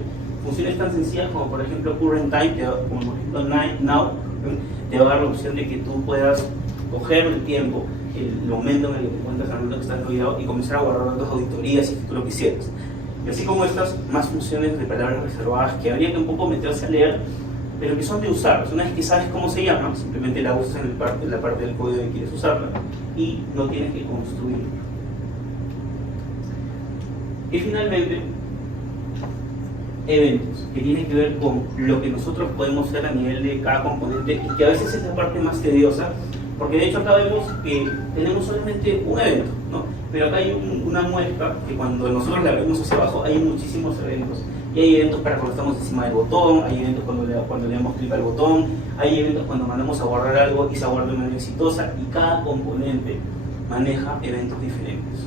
funciones tan sencillas como por ejemplo current time, como por ejemplo now, te va a dar la opción de que tú puedas coger el tiempo, el momento en el que te encuentras al momento que estás logueado y comenzar a guardar datos de auditorías si tú lo quisieras. Y así como estas, más funciones de palabras reservadas que habría que un poco meterse a leer, pero que son de usar. Una vez que sabes cómo se llama, simplemente la usas en la parte del código que quieres usarla y no tienes que construirla. Y finalmente, eventos, que tienen que ver con lo que nosotros podemos hacer a nivel de cada componente y que a veces es la parte más tediosa, porque de hecho acá vemos que tenemos solamente un evento, ¿no? Pero acá hay una muestra que cuando nosotros la vemos hacia abajo hay muchísimos eventos. Y hay eventos para cuando estamos encima del botón, hay eventos cuando le damos clic al botón, hay eventos cuando mandamos a guardar algo y se guarda de manera exitosa, y cada componente maneja eventos diferentes.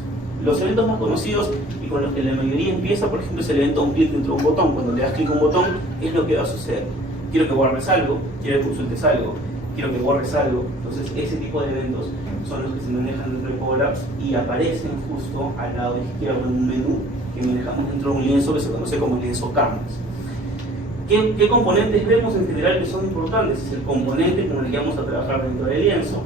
Los eventos más conocidos y con los que la mayoría empieza, por ejemplo, es el evento un clic dentro de un botón. Cuando le das clic a un botón, es lo que va a suceder. Quiero que guardes algo, quiero que consultes algo, quiero que borres algo. Entonces, ese tipo de eventos son los que se manejan dentro de Power Apps y aparecen justo al lado izquierdo en un menú que manejamos dentro de un lienzo que se conoce como lienzo Canvas. ¿Qué componentes vemos en general que son importantes? Es el componente con el que vamos a trabajar dentro del lienzo,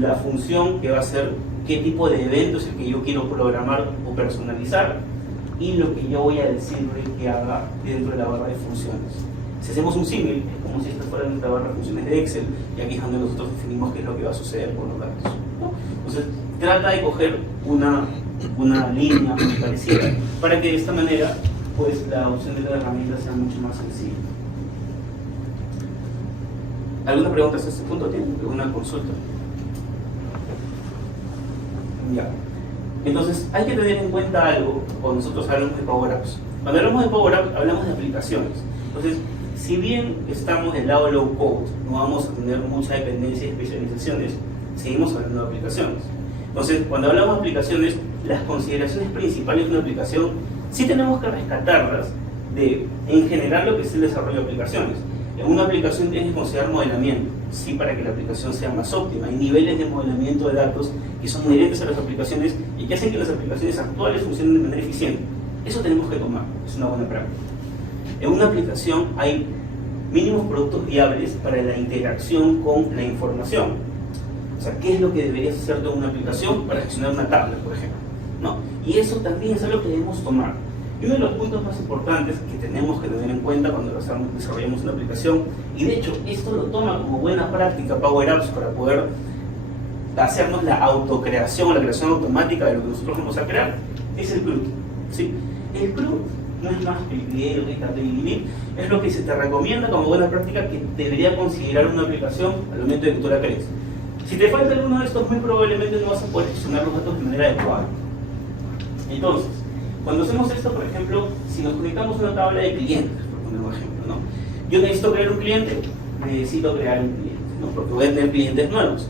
la función que va a ser qué tipo de evento es el que yo quiero programar o personalizar y lo que yo voy a decirle que haga dentro de la barra de funciones. Si hacemos un símil, es como si esta fuera nuestra barra de funciones de Excel y aquí es donde nosotros definimos qué es lo que va a suceder con los datos, ¿no? Entonces, trata de coger una línea muy parecida para que de esta manera pues, la opción de la herramienta sea mucho más sencilla. ¿Alguna pregunta hasta este punto? ¿Tienen alguna consulta? Ya. Entonces, hay que tener en cuenta algo cuando nosotros hablamos de Power Apps. Cuando hablamos de Power Apps, hablamos de aplicaciones. Entonces, si bien estamos del lado low code, no vamos a tener mucha dependencia y especializaciones, seguimos hablando de aplicaciones. Entonces, cuando hablamos de aplicaciones, las consideraciones principales de una aplicación, sí tenemos que rescatarlas en general lo que es el desarrollo de aplicaciones. En una aplicación tienes que considerar modelamiento, sí, para que la aplicación sea más óptima. Hay niveles de modelamiento de datos que son inherentes a las aplicaciones y que hacen que las aplicaciones actuales funcionen de manera eficiente. Eso tenemos que tomar, es una buena práctica. En una aplicación hay mínimos productos viables para la interacción con la información. O sea, ¿qué es lo que deberías hacer de una aplicación para gestionar una tabla, por ejemplo? ¿No? Y eso también es algo que debemos tomar. Y uno de los puntos más importantes que tenemos que tener en cuenta cuando desarrollamos una aplicación, y de hecho esto lo toma como buena práctica Power Apps para poder hacernos la autocreación, la creación automática de lo que nosotros vamos a crear, es el CRUD, ¿sí? El CRUD no es más que el cliente, es lo que se te recomienda como buena práctica que debería considerar una aplicación al momento de que tú la crees. Si te falta alguno de estos, muy probablemente no vas a poder gestionar los datos de manera adecuada. Entonces, cuando hacemos esto, por ejemplo, si nos conectamos a una tabla de clientes, por poner un ejemplo, ¿no? Yo necesito crear un cliente, necesito crear un cliente, ¿no? Porque voy a tener clientes nuevos.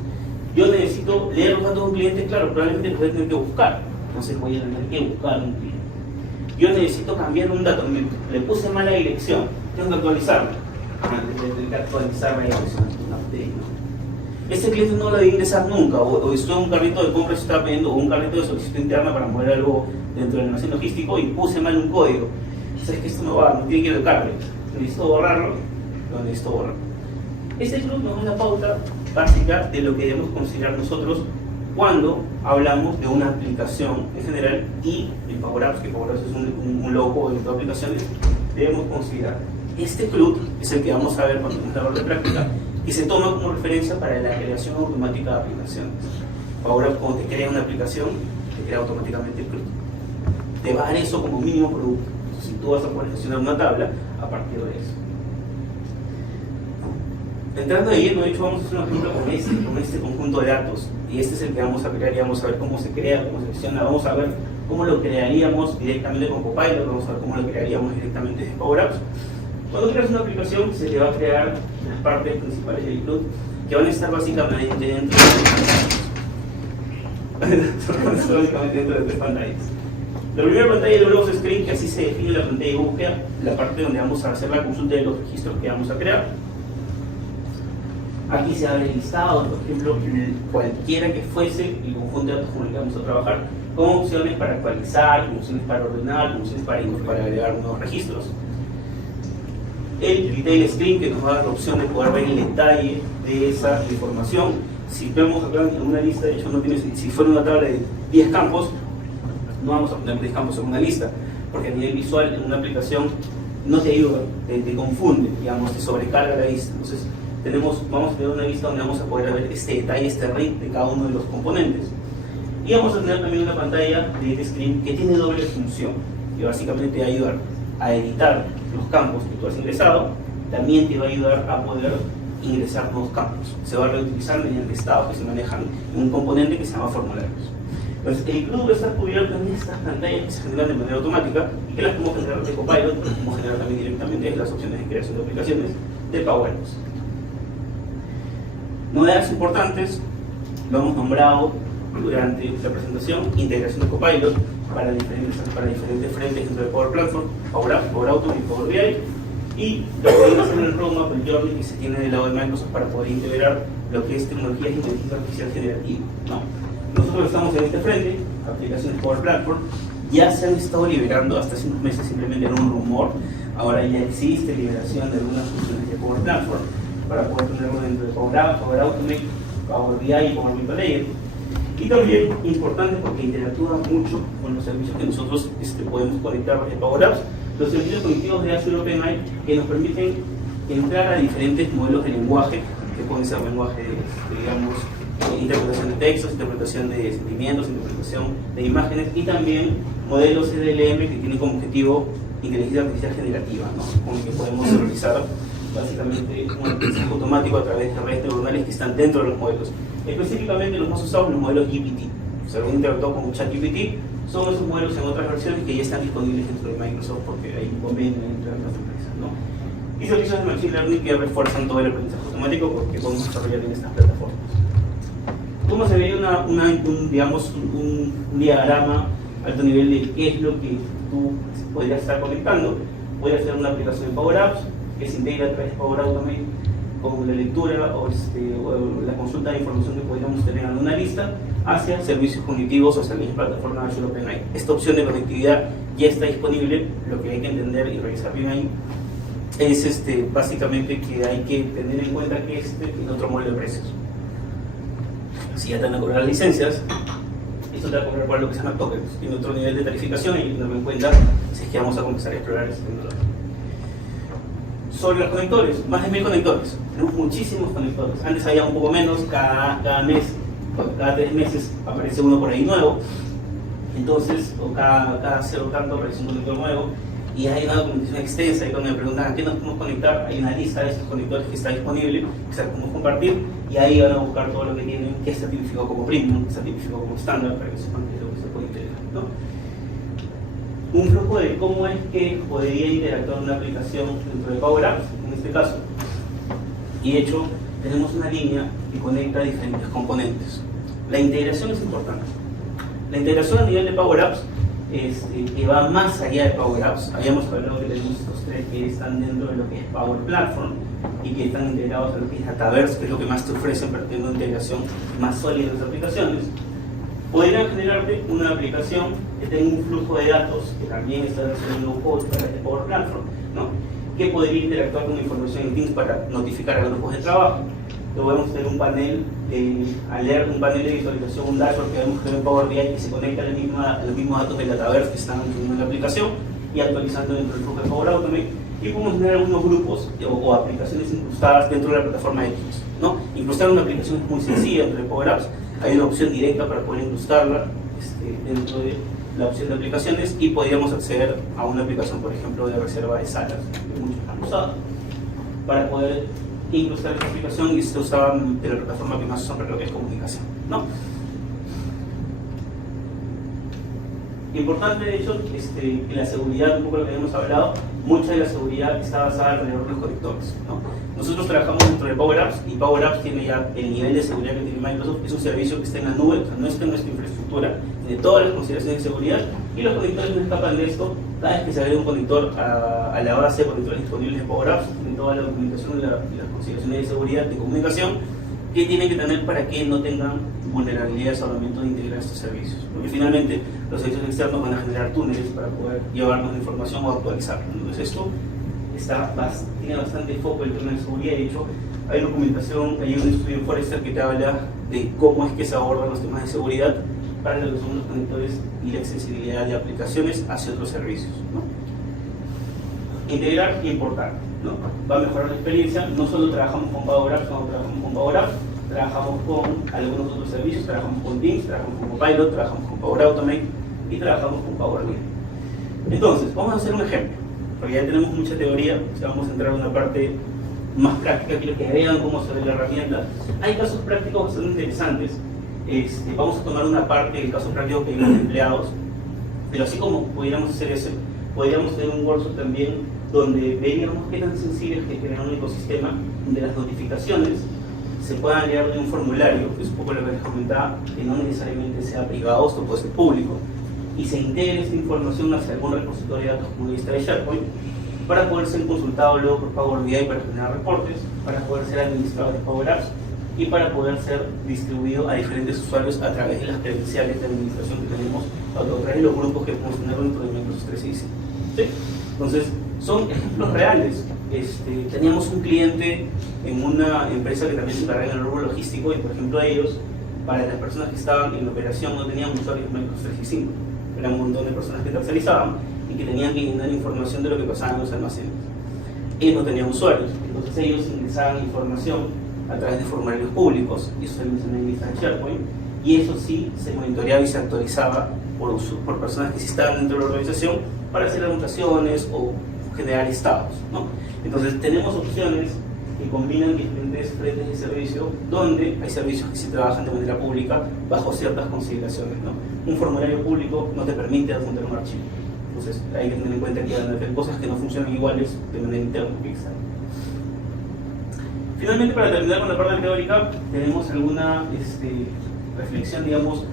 Yo necesito leer los datos de un cliente, claro, probablemente los voy a tener que buscar, entonces voy a tener que buscar un cliente. Yo necesito cambiar un dato, le puse mala dirección, tengo que actualizarlo. Tengo que actualizar la dirección, ¿no? Este cliente no lo debe ingresar nunca, o estuve en un carrito de compra y se estaba pidiendo, o un carrito de solicitud interna para mover algo dentro del almacén logístico y puse mal un código. ¿Sabes que esto no tiene que ir de carga? Necesito borrarlo, lo necesito borrar. Este club nos da una pauta básica de lo que debemos considerar nosotros cuando hablamos de una aplicación en general y el Power Apps, que Power Apps es un logo de aplicaciones, debemos considerar. Este club es el que vamos a ver cuando nos da de práctica y se toma como referencia para la creación automática de aplicaciones. Power Apps, cuando te crea una aplicación, te crea automáticamente el club. Te va a dar eso como mínimo producto. Entonces, si tú vas a poder gestionar una tabla a partir de eso. Entrando de lleno, de hecho, vamos a hacer un ejemplo con este conjunto de datos. Y este es el que vamos a crear y vamos a ver cómo se crea, cómo se gestiona. Vamos a ver cómo lo crearíamos directamente con Copilot, vamos a ver cómo lo crearíamos directamente desde Power Apps. Cuando creas una aplicación, se te va a crear las partes principales del club, que van a estar básicamente dentro de tres pantallas. La primera pantalla de Logs Screen, que así se define la pantalla de búsqueda, la parte donde vamos a hacer la consulta de los registros que vamos a crear. Aquí se abre el listado, por ejemplo, cualquiera que fuese el conjunto de datos con el que vamos a trabajar, con opciones para actualizar, con opciones para ordenar, con opciones para agregar nuevos registros. El Detail Screen, que nos va a dar la opción de poder ver el detalle de esa información. Si vemos acá en una lista, de hecho no tiene, si fuera una tabla de 10 campos, no vamos a poner 10 campos en una lista, porque a nivel visual en una aplicación no te ayuda, te confunde, digamos, te sobrecarga la vista. Entonces vamos a tener una lista donde vamos a poder ver este detalle, este ring de cada uno de los componentes. Y vamos a tener también una pantalla de screen que tiene doble función, que básicamente te va a ayudar a editar los campos que tú has ingresado, también te va a ayudar a poder ingresar nuevos campos. Se va a reutilizar mediante estados que se manejan en un componente que se llama formularios. Entonces, el club está cubierto en estas pantallas que se generan de manera automática y que las podemos generar de Copilot, pero podemos generar también directamente desde las opciones de creación de aplicaciones de Power Apps. Novedades importantes, lo hemos nombrado durante la presentación: integración de Copilot para diferentes frentes dentro de Power Platform, Power Apps, Power Automate y Power BI, y lo que viene a ser el roadmap, el journey que se tiene del lado de Microsoft para poder integrar lo que es tecnología de inteligencia artificial generativa. Nosotros estamos en este frente, aplicaciones Power Platform, ya se han estado liberando hasta hace unos meses, simplemente era un rumor. Ahora ya existe liberación de algunas funciones de Power Platform para poder tenerlo dentro de Power Apps, Power Automate, Power BI y Power Data Layer. Y también importante porque interactúa mucho con los servicios que nosotros podemos conectar de Power Apps, los servicios cognitivos de Azure OpenAI, que nos permiten entrar a diferentes modelos de lenguaje, que pueden ser lenguaje de digamos, interpretación de textos, interpretación de sentimientos, interpretación de imágenes, y también modelos LLM que tienen como objetivo inteligencia artificial generativa, con el que podemos realizar básicamente un aprendizaje automático a través de redes neuronales que están dentro de los modelos. Específicamente los más usados, los modelos GPT. Se han interactuado con ChatGPT, son esos modelos en otras versiones que ya están disponibles dentro de Microsoft porque hay un convenio entre otras empresas, y servicios de Machine Learning que refuerzan todo el aprendizaje automático porque podemos desarrollar en estas plataformas. ¿Cómo se vería un diagrama alto nivel de qué es lo que tú podrías estar conectando? Podría ser una aplicación de Power Apps que se integra a través de Power Automate con la lectura o la consulta de información que podríamos tener en una lista hacia servicios cognitivos o hacia la plataforma de Azure OpenAI. Esta opción de conectividad ya está disponible. Lo que hay que entender y revisar bien ahí es básicamente que hay que tener en cuenta que es otro modelo de precios. Si ya te van a cobrar las licencias, esto te va a cobrar por lo que se llama tokens. Tiene otro nivel de tarificación y hay que tenerlo en cuenta si es que vamos a comenzar a explorar esta tecnología. Sobre los conectores, más de 1000 conectores. Tenemos muchísimos conectores. Antes había un poco menos, cada mes, cada 3 meses aparece uno por ahí nuevo. Entonces, o cada cero tanto aparece un conector nuevo. Y hay una documentación extensa, y cuando me preguntan a qué nos podemos conectar, hay una lista de estos conectores que está disponible, que se la podemos compartir, y ahí van a buscar todo lo que tienen, que está tipificado como premium, que está tipificado como estándar, para que sepan qué es lo que se puede integrar, Un flujo de cómo es que podría interactuar una aplicación dentro de Power Apps, en este caso. Y de hecho, tenemos una línea que conecta diferentes componentes. La integración es importante. La integración a nivel de Power Apps que va más allá de Power Apps. Habíamos hablado que tenemos estos tres que están dentro de lo que es Power Platform, y que están integrados a lo que es Dataverse, que es lo que más te ofrecen para tener una integración más sólida en las aplicaciones. Podrían generarte una aplicación que tenga un flujo de datos, que también está recibiendo un host para este Power Platform, ¿no? Que podría interactuar con información en Teams para notificar a grupos de trabajo. Luego vamos a tener un panel de alert, un panel de visualización, un dashboard que vemos que en Power BI que se conecta a los mismos datos del Dataverse que están en la aplicación y actualizando dentro del flujo de Power Automate. Y podemos tener algunos grupos o aplicaciones incrustadas dentro de la plataforma de Teams, ¿no? Incrustar una aplicación es muy sencilla dentro de Power Apps. Hay una opción directa para poder incrustarla dentro de la opción de aplicaciones y podríamos acceder a una aplicación, por ejemplo, de reserva de salas, que muchos han usado, para poder incrustar esta aplicación y se usaba de la plataforma que más usan para lo que es comunicación, ¿no? Importante, de hecho, que la seguridad, un poco lo que hemos hablado, mucha de la seguridad está basada alrededor de los conectores, ¿no? Nosotros trabajamos dentro de Power Apps y Power Apps tiene ya el nivel de seguridad que tiene Microsoft, es un servicio que está en la nube, o sea, no está en nuestra infraestructura, tiene todas las consideraciones de seguridad y los conectores no escapan de esto. Cada vez que se agrega un conector a la base de conectores disponibles de Power Apps, tiene toda la documentación y las consideraciones de seguridad de comunicación que tienen que tener para que no tengan vulnerabilidades al momento de integrar estos servicios. Porque finalmente los servicios externos van a generar túneles para poder llevarnos la información o actualizarla. Entonces esto tiene bastante foco en el tema de seguridad. De hecho, hay documentación, hay un estudio en Forrester que te habla de cómo es que se abordan los temas de seguridad para lo que son los conectores y la accesibilidad de aplicaciones hacia otros servicios, ¿no? Integrar e importar, ¿no? Va a mejorar la experiencia. No solo trabajamos con Power Apps, cuando trabajamos con Power Apps, trabajamos con algunos otros servicios, trabajamos con Teams, trabajamos con Copilot, trabajamos con Power Automate y trabajamos con Power BI. Entonces, vamos a hacer un ejemplo, porque ya tenemos mucha teoría, o sea, vamos a entrar a una parte más práctica, quiero que vean cómo se ve la herramienta. Hay casos prácticos bastante interesantes. Vamos a tomar una parte del caso práctico que hay los empleados, pero así como pudiéramos hacer eso, podríamos hacer un workshop también donde veríamos qué tan sensible es que crear un ecosistema donde las notificaciones se puedan agregar de un formulario, que es un poco lo que les comentaba, que no necesariamente sea privado, esto puede ser público, y se integre esta información hacia algún repositorio de datos como lista de SharePoint para poder ser consultado luego por Power BI para generar reportes, para poder ser administrado de Power Apps y para poder ser distribuido a diferentes usuarios a través de las credenciales de administración que tenemos, a través de los grupos que podemos tener dentro de Microsoft 365. ¿Sí? Entonces, son ejemplos reales. Teníamos un cliente en una empresa que también se encarga en el rubro logístico y, por ejemplo, ellos, para las personas que estaban en la operación, no tenían usuarios Microsoft 365. Eran un montón de personas que tercerizaban y que tenían que llenar información de lo que pasaba en los almacenes. Ellos no tenían usuarios, entonces ellos ingresaban información a través de formularios públicos, y eso se menciona en lista de SharePoint, y eso sí se monitoreaba y se actualizaba por personas que sí estaban dentro de la organización para hacer anotaciones o generar estados, ¿no? Entonces tenemos opciones que combinan diferentes frentes de servicio donde hay servicios que sí trabajan de manera pública bajo ciertas consideraciones, ¿no? Un formulario público no te permite adjuntar un archivo, entonces hay que tener en cuenta que van a haber cosas que no funcionan iguales de manera interna que externa. Finalmente, para terminar con la parte teórica, tenemos alguna reflexión, digamos,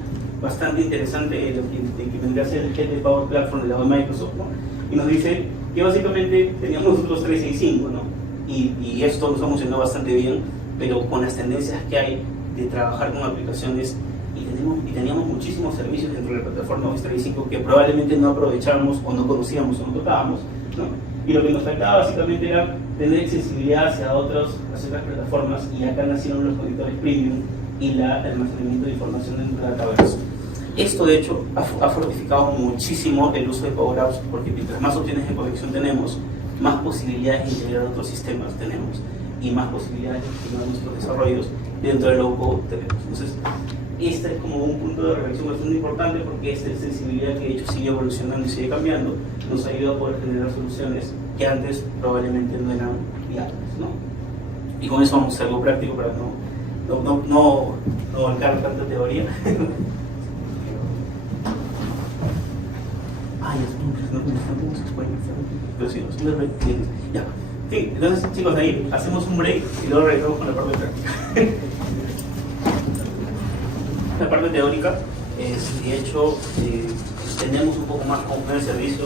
bastante interesante de lo que vendría a ser el Head de Power Platform del lado de Microsoft, ¿no? Y nos dice que básicamente teníamos nosotros 365, ¿no? Y esto nos ha funcionado bastante bien, pero con las tendencias que hay de trabajar con aplicaciones y teníamos muchísimos servicios dentro de la plataforma Office 365 que probablemente no aprovechamos o no conocíamos o no tocábamos, ¿no? Y lo que nos faltaba básicamente era tener accesibilidad hacia otras plataformas, y acá nacieron los conectores premium y el almacenamiento de información dentro de la Dataverse. Esto de hecho ha fortificado muchísimo el uso de Power Apps, porque mientras más opciones de conexión tenemos, más posibilidades de integrar otros sistemas tenemos y más posibilidades de optimizar nuestros desarrollos dentro del low-code tenemos. Entonces, este es como un punto de reflexión bastante importante, porque esta sensibilidad que de hecho sigue evolucionando y sigue cambiando nos ayuda a poder generar soluciones que antes probablemente no eran viables, ¿no? Y con eso vamos a hacer algo práctico para no abarcar tanta teoría. Ya. Sí, entonces chicos, ahí hacemos un break y luego regresamos con la parte práctica. La parte teórica, de hecho, tenemos un poco más con el servicio.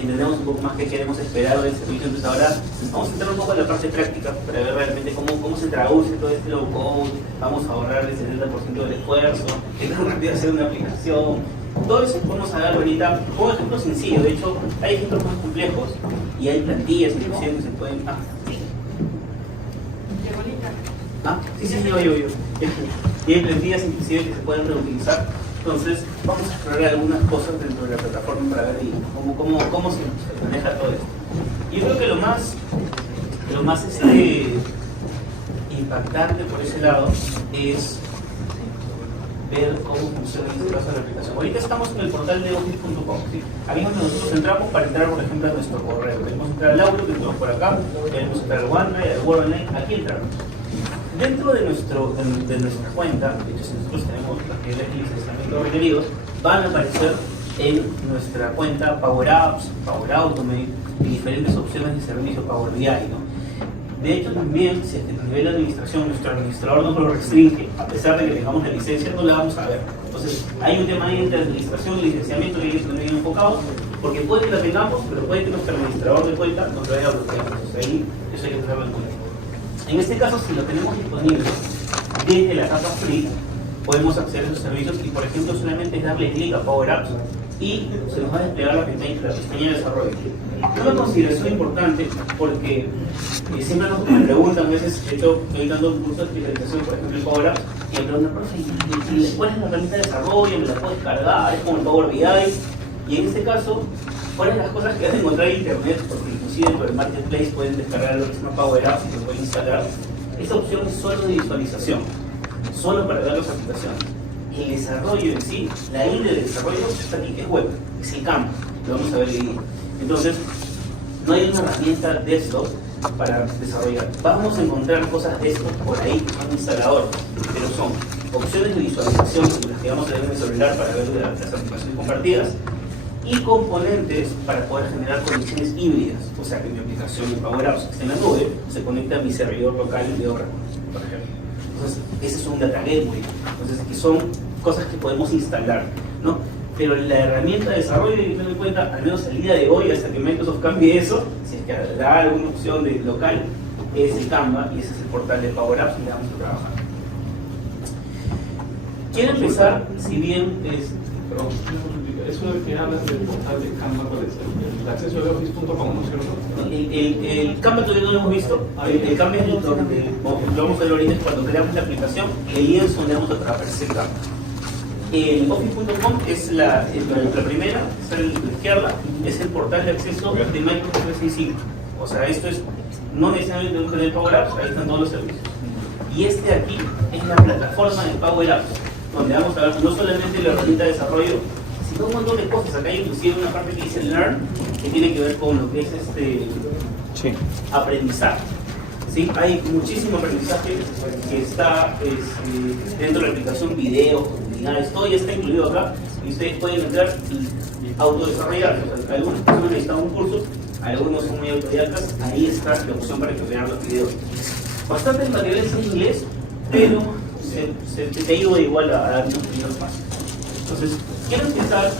entendemos un poco más qué queremos esperar del servicio. Entonces ahora vamos a entrar un poco en la parte práctica para ver realmente cómo se traduce todo este low code. Vamos a ahorrar el 70% del esfuerzo, qué tan rápido hacer una aplicación. Todo eso vamos a dar ahorita un ejemplo sencillo. De hecho, hay ejemplos más complejos y hay plantillas inclusive que se pueden... Qué bonita. Sí, yo. Y hay plantillas inclusive que se pueden reutilizar. Entonces, vamos a explorar algunas cosas dentro de la plataforma para ver cómo se maneja todo esto. Yo creo que lo más impactante por ese lado es ver cómo funciona en este caso la aplicación. Ahorita estamos en el portal de office.com. ¿Sí? Aquí es donde nosotros entramos para entrar, por ejemplo, a nuestro correo. Queremos entrar al Outlook, entramos por acá, queremos entrar al OneDrive, al Word Online, aquí entramos. Dentro de nuestra cuenta, de hecho, si nosotros tenemos las que es el licenciamiento requeridos, van a aparecer en nuestra cuenta Power Apps, Power Automate y diferentes opciones de servicio Power BI, ¿no? De hecho, también, si a nivel de administración nuestro administrador no lo restringe, a pesar de que tengamos la licencia, no la vamos a ver. Entonces, hay un tema ahí entre administración y licenciamiento que hay que tener bien enfocados, porque puede que la tengamos, pero puede que nuestro administrador de cuenta nos lo haya bloqueado. Entonces, ahí eso hay que tenerlo en cuenta. En este caso, si lo tenemos disponible desde la capa free, podemos acceder a esos servicios y, por ejemplo, solamente es darle clic a Power Apps y se nos va a desplegar la pestaña de desarrollo. Una consideración importante porque siempre nos preguntan, a veces, de hecho, estoy dando un curso de especialización, por ejemplo, en Power Apps, y me preguntan, profe, ¿cuál es la herramienta de desarrollo? ¿Me la puedes cargar? ¿Es como el Power BI? Y en este caso, ¿cuáles son las cosas que vas a encontrar en internet? Porque inclusive por el marketplace pueden descargar lo que se llama Power Apps y lo pueden instalar. Esta opción es solo de visualización, solo para ver las aplicaciones. El desarrollo en sí, la INDE de desarrollo está aquí, que es web, es el campo, lo vamos a ver ahí. Entonces, no hay una herramienta desktop para desarrollar. Vamos a encontrar cosas desktop por ahí que son instaladores, pero son opciones de visualización, las que vamos a ver en el celular para ver las aplicaciones compartidas, y componentes para poder generar conexiones híbridas, o sea que mi aplicación en Power Apps que está en la nube se conecta a mi servidor local de Oracle, por ejemplo. Entonces, ese es un data gateway, entonces que son cosas que podemos instalar, ¿no? Pero la herramienta de desarrollo, hay que tener en cuenta, al menos el día de hoy, hasta que Microsoft cambie eso, si es que da alguna opción de local, es el Canva y ese es el portal de Power Apps donde vamos a trabajar. Quiero empezar, si bien es... Es una vez que hablas del portal de Canva, ¿cuál es? El acceso de office.com, ¿no es cierto? El Canva todavía no lo hemos visto. El Canva es donde lo vamos a ver ahorita, es cuando creamos la aplicación, el lienzo donde vamos a aparecer el Canva. El office.com es la primera, está a la izquierda, es el portal de acceso de Microsoft 365. O sea, esto es no necesariamente un de Power Apps, ahí están todos los servicios. Y este de aquí es la plataforma de Power Apps, donde vamos a ver no solamente la herramienta de desarrollo, sino un montón de cosas. Acá hay inclusive una parte que dice Learn, que tiene que ver con lo que es aprendizaje. ¿Sí? Hay muchísimo aprendizaje que está dentro de la aplicación, videos, comunidades, todo ya está incluido acá y ustedes pueden entrar y autodesarrollar. O sea, algunas personas necesitan un curso, algunos son muy autodidactas, ahí está la opción para que vean los videos. Bastantes materiales en inglés, pero te ayuda igual a dar unos primeros pasos. Entonces, quiero empezar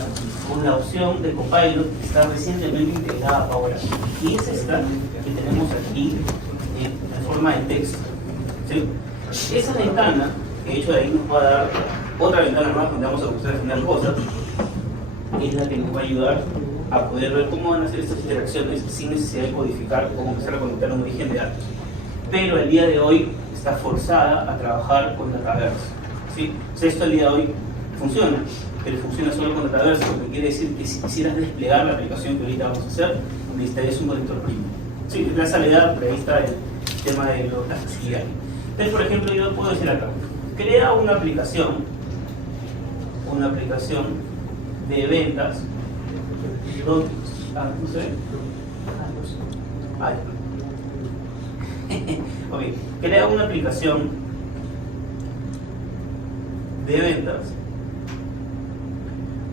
con la opción de Copilot que está recientemente integrada a Power Apps. Y es esta que tenemos aquí en forma de texto. ¿Sí? Esa ventana, que de hecho de ahí nos va a dar otra ventana más donde vamos a buscar generar cosas, es la que nos va a ayudar a poder ver cómo van a hacer estas interacciones sin necesidad de codificar o empezar a conectar un origen de datos. Pero el día de hoy está forzada a trabajar con Dataverse. ¿Sí? O sea, esto el día de hoy funciona, pero funciona solo con Dataverse, lo que quiere decir que si quisieras desplegar la aplicación que ahorita vamos a hacer, necesitarías un conector primo. Sí, la salida, pero ahí está el tema de la accesibilidad. Entonces, por ejemplo, yo puedo decir acá, crea una aplicación de ventas, no sé, ok, crea una aplicación de ventas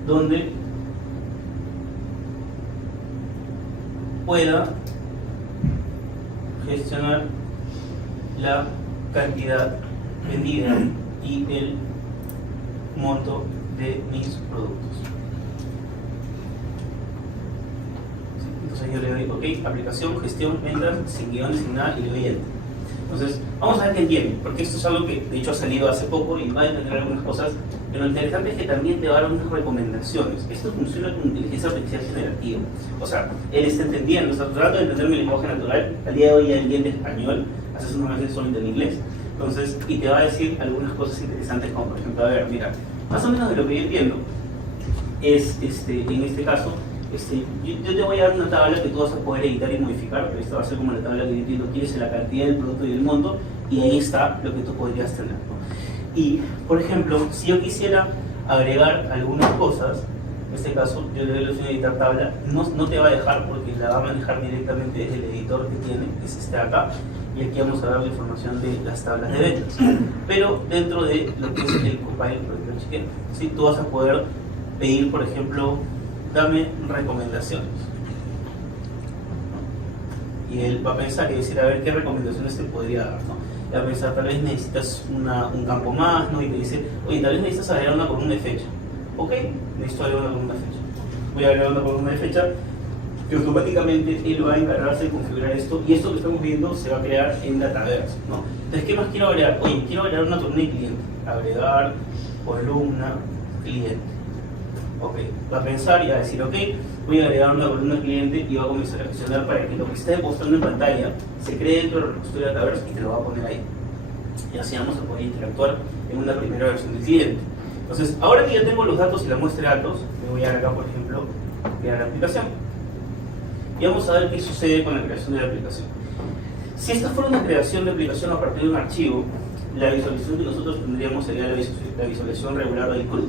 donde pueda gestionar la cantidad vendida y el monto de mis productos. Entonces yo le doy OK, aplicación, gestión, enter, sin guiones, sin nada, y le doy enter. Entonces, vamos a ver qué entiende, porque esto es algo que de hecho ha salido hace poco y va a entender algunas cosas, pero lo interesante es que también te va a dar unas recomendaciones. Esto funciona con inteligencia artificial generativa. O sea, él está entendiendo, está tratando de entender mi lenguaje natural. Al día de hoy ya entiende español, hace unos meses solo entiende inglés. Entonces, y te va a decir algunas cosas interesantes, como por ejemplo, a ver, mira, más o menos de lo que yo entiendo es, en este caso, yo te voy a dar una tabla que tú vas a poder editar y modificar, pero esta va a ser como la tabla que yo entiendo, quieres la cantidad del producto y del monto, y ahí está lo que tú podrías tener, ¿no? Y, por ejemplo, si yo quisiera agregar algunas cosas, en este caso yo le doy la opción de editar tabla, no te va a dejar porque la va a manejar directamente desde el editor que tiene, que es este de acá, y aquí vamos a dar la información de las tablas de ventas. Pero dentro de lo que es el Copilot, ¿sí? Tú vas a poder pedir, por ejemplo, dame recomendaciones. Y él va a pensar y decir, a ver qué recomendaciones te podría dar, ¿no? Y va a pensar, tal vez necesitas un campo más, ¿no? Y te dice, oye, tal vez necesitas agregar una columna de fecha. Ok, necesito agregar una columna de fecha. Voy a agregar una columna de fecha que automáticamente él va a encargarse de configurar esto, y esto que estamos viendo se va a crear en Dataverse, ¿no? Entonces, ¿qué más quiero agregar? Oye, quiero agregar una columna de cliente. Agregar columna cliente. Ok, va a pensar y va a decir, ok, voy a agregar una columna cliente y va a comenzar a accionar para que lo que esté mostrando en pantalla se cree dentro del repositorio de Dataverse y te lo va a poner ahí. Y así vamos a poder interactuar en una primera versión del cliente. Entonces, ahora que ya tengo los datos y la muestra de datos, me voy a dar acá, por ejemplo, crear la aplicación. Y vamos a ver qué sucede con la creación de la aplicación. Si esta fuera una creación de aplicación a partir de un archivo, la visualización que nosotros tendríamos sería la visualización regular del CRUD.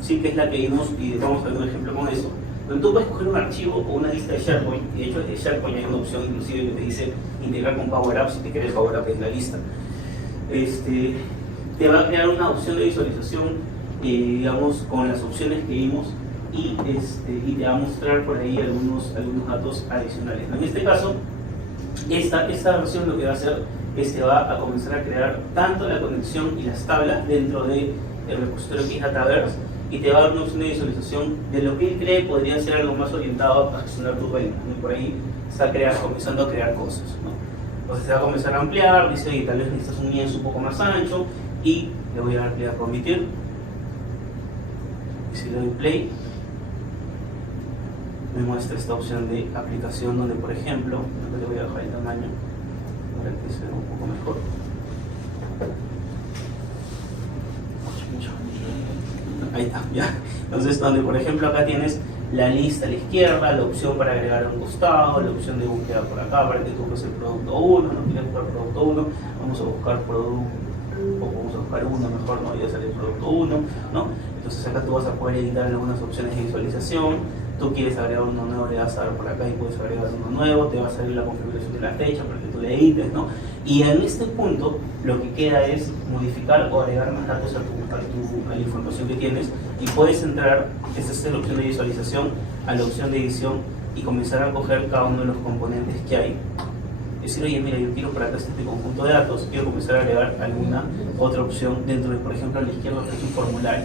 Sí, que es la que vimos, y vamos a ver un ejemplo con eso. Donde tú puedes coger un archivo o una lista de SharePoint, y de hecho desde SharePoint hay una opción inclusive que te dice integrar con Power Apps, si te quieres Power Apps en la lista. Te va a crear una opción de visualización, digamos, con las opciones que vimos, y te va a mostrar por ahí algunos datos adicionales, ¿no? En este caso, esta versión lo que va a hacer es que va a comenzar a crear tanto la conexión y las tablas dentro del repositorio que es Dataverse, y te va a dar una opción de visualización de lo que él cree podría ser algo más orientado a gestionar tus ventas, ¿no? Por ahí está comenzando a crear cosas, ¿no? Entonces se va a comenzar a ampliar, dice que tal vez necesitas un lienzo un poco más ancho, y le voy a dar a permitir. Y si le doy play, me muestra esta opción de aplicación donde, por ejemplo, le voy a bajar el tamaño para que se vea un poco mejor. Ahí está, ya. Entonces, donde por ejemplo acá tienes la lista a la izquierda, la opción para agregar a un costado, la opción de búsqueda por acá para que tú busques el producto 1, no quieres buscar producto 1, vamos a buscar producto, o vamos a buscar uno mejor, no, ya sale el producto 1, ¿no? Entonces acá tú vas a poder editar algunas opciones de visualización. Tú quieres agregar uno nuevo, le vas a dar por acá y puedes agregar uno nuevo, te va a salir la configuración de la fecha para que tú le edites, ¿no? Y en este punto lo que queda es modificar o agregar más datos a la información que tienes, y puedes entrar, esta es la opción de visualización, a la opción de edición y comenzar a coger cada uno de los componentes que hay. Es decir, oye, mira, yo quiero para acá este conjunto de datos, quiero comenzar a agregar alguna otra opción dentro de, por ejemplo, a la izquierda es un formulario.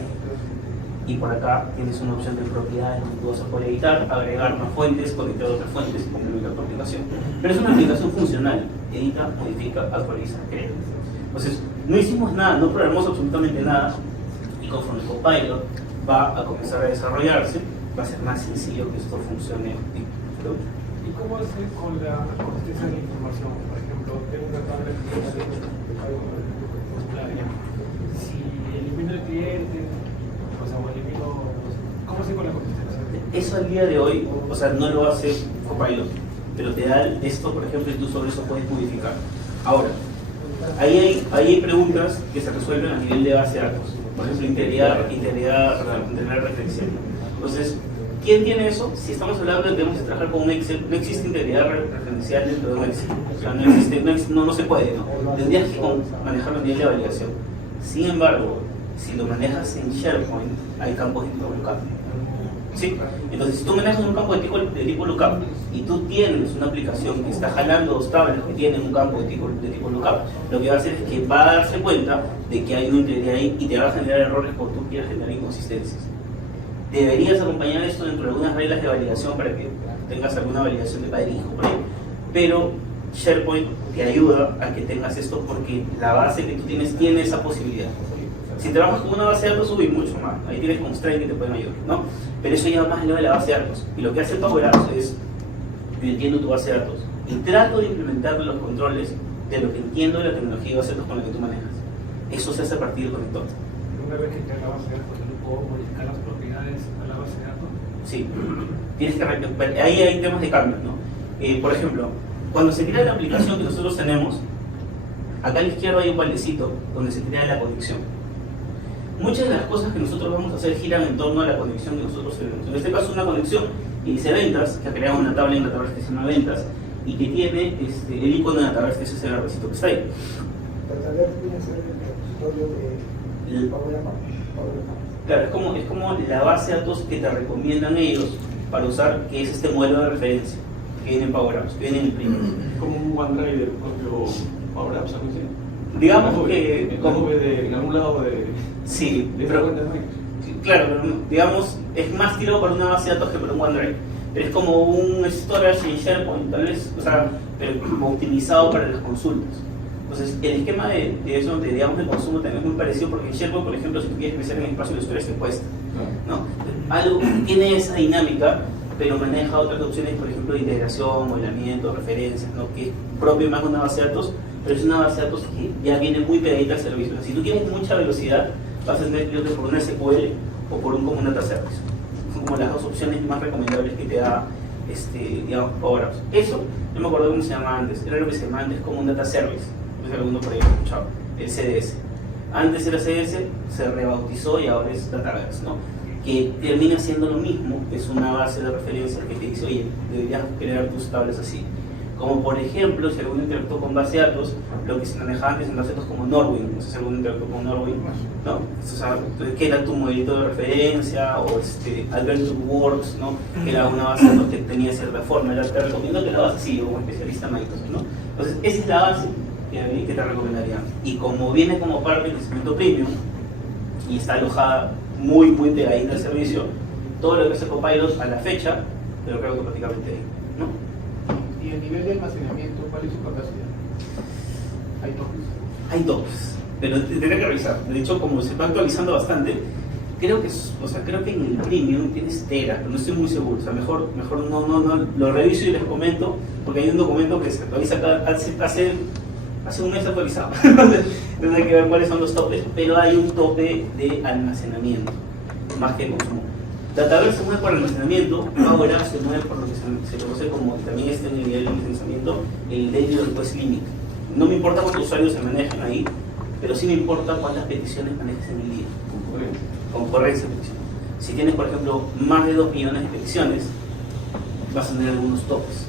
Y por acá tienes una opción de propiedades donde tú vas a poder editar, agregar más fuentes, conectar otras fuentes y complementar tu aplicación. Pero es una aplicación funcional: edita, modifica, actualiza, crea. Entonces, no hicimos nada, no programamos absolutamente nada, y conforme el Copilot va a comenzar a desarrollarse, va a ser más sencillo que esto funcione. ¿Y cómo hace con la consistencia de la información? Por ejemplo, tengo una tabla de formulario. Si elimino el cliente, ¿cómo se con la consistencia? Eso al día de hoy, o sea, no lo hace Copilot, pero te da esto, por ejemplo, y tú sobre eso puedes modificar. Ahora, ahí hay preguntas que se resuelven a nivel de base de datos. Por ejemplo, integridad referencial. Entonces, ¿quién tiene eso? Si estamos hablando de que debemos trabajar con un Excel, no existe integridad referencial dentro de un Excel. O sea, no se puede, ¿no? Tendrías que manejarlo a nivel de validación. Sin embargo, si lo manejas en SharePoint, hay campos de tipo lookup. ¿Sí? Entonces, si tú manejas un campo de tipo lookup y tú tienes una aplicación que está jalando dos tablas que tienen un campo de tipo lookup, lo que va a hacer es que va a darse cuenta de que hay una integridad ahí y te va a generar errores porque tú quieres generar inconsistencias. deberías acompañar esto dentro de algunas reglas de validación para que tengas alguna validación de padre hijo por ahí. Pero SharePoint te ayuda a que tengas esto porque la base que tú tienes tiene esa posibilidad. Si trabajas con una base de datos, subir mucho más. Ahí tienes constraints que te pueden ayudar, ¿no? Pero eso lleva más allá de la base de datos. Y lo que hace Power Apps es, yo entiendo tu base de datos y trato de implementar los controles de lo que entiendo de la tecnología de base de datos con la que tú manejas. Eso se hace a partir del conector. Una vez que tenga la base de datos, ¿yo puedo modificar las propiedades a la base de datos? Sí, tienes que ahí hay temas de cambio, ¿no? Por ejemplo, cuando se crea la aplicación que nosotros tenemos, acá a la izquierda hay un baldecito donde se crea la conexión. Muchas de las cosas que nosotros vamos a hacer giran en torno a la conexión que nosotros tenemos. En este caso, una conexión que dice ventas, que ha creado una tabla en la tabla que se llama ventas y que tiene el icono de la tabla que es ese verbecito que está ahí. Tratar de ser el repositorio de Power Apps. Claro, es como la base de datos que te recomiendan ellos para usar, que es este modelo de referencia que viene en Power Apps, que viene en el primer. Como un OneDrive del propio Power Apps, algo así. Digamos que... En la nube en algún lado de... Sí, de pero, fuentes Microsoft. claro, pero digamos, es más tirado para una base de datos que para un OneDrive. Pero es como un storage en SharePoint, tal vez, o sea, pero optimizado para las consultas. Entonces, el esquema de eso, digamos, de consumo también es muy parecido porque en SharePoint, por ejemplo, si tú quieres crecer en el espacio de usuarios, te cuesta, ¿no? Algo tiene esa dinámica, pero maneja otras opciones, por ejemplo, de integración, modelamiento, referencias, ¿no? Que es propio más de una base de datos, pero es una base de datos que ya viene muy pegadita al servicio. Si tú quieres mucha velocidad, vas a tener que irte por un SQL o por un Common Data Service. Son como las dos opciones más recomendables que te da, digamos, Power Apps. Eso, no me acuerdo cómo se llamaba antes, era lo que se llamaba antes Common Data Service. No sé si alguno por ahí lo ha escuchado, el CDS. Antes era CDS, se rebautizó y ahora es Dataverse, ¿no? Que termina siendo lo mismo, es una base de referencias que te dice, oye, deberías crear tus tablas así. Como por ejemplo, si alguno interactuó con base de datos, lo que se manejaba antes en base de datos como Norwin, no sé si alguno interactuó con Norwin, ¿no? O sea, que era tu modelito de referencia, o Alberto Works, ¿no? Que era una base de datos que tenía cierta forma, te recomiendo que la base así, o un especialista en Microsoft, ¿no? Entonces, esa es la base que te recomendaría. Y como viene como parte del crecimiento premium, y está alojada muy pegadita al servicio, todo lo que hace Copilot a la fecha, lo creo automáticamente ahí, ¿no? Y el nivel de almacenamiento, ¿cuál es su capacidad? ¿Hay topes? Hay topes, pero tendré que revisar. De hecho, como se está actualizando bastante, creo que en el premium tienes tera, pero no estoy muy seguro. O sea, mejor no lo reviso y les comento, porque hay un documento que se actualiza hace un mes actualizado. Tendré que ver cuáles son los topes, pero hay un tope de almacenamiento, más que consumo. Dataverse se mueve por almacenamiento, Power Apps se mueve por lo que se conoce como, también está en el nivel de almacenamiento, el Daily Request Limit. No me importa cuántos usuarios se manejan ahí, pero sí me importa cuántas peticiones manejes en el día. Concurrencia de peticiones. Si tienes, por ejemplo, más de 2 millones de peticiones, vas a tener algunos topes,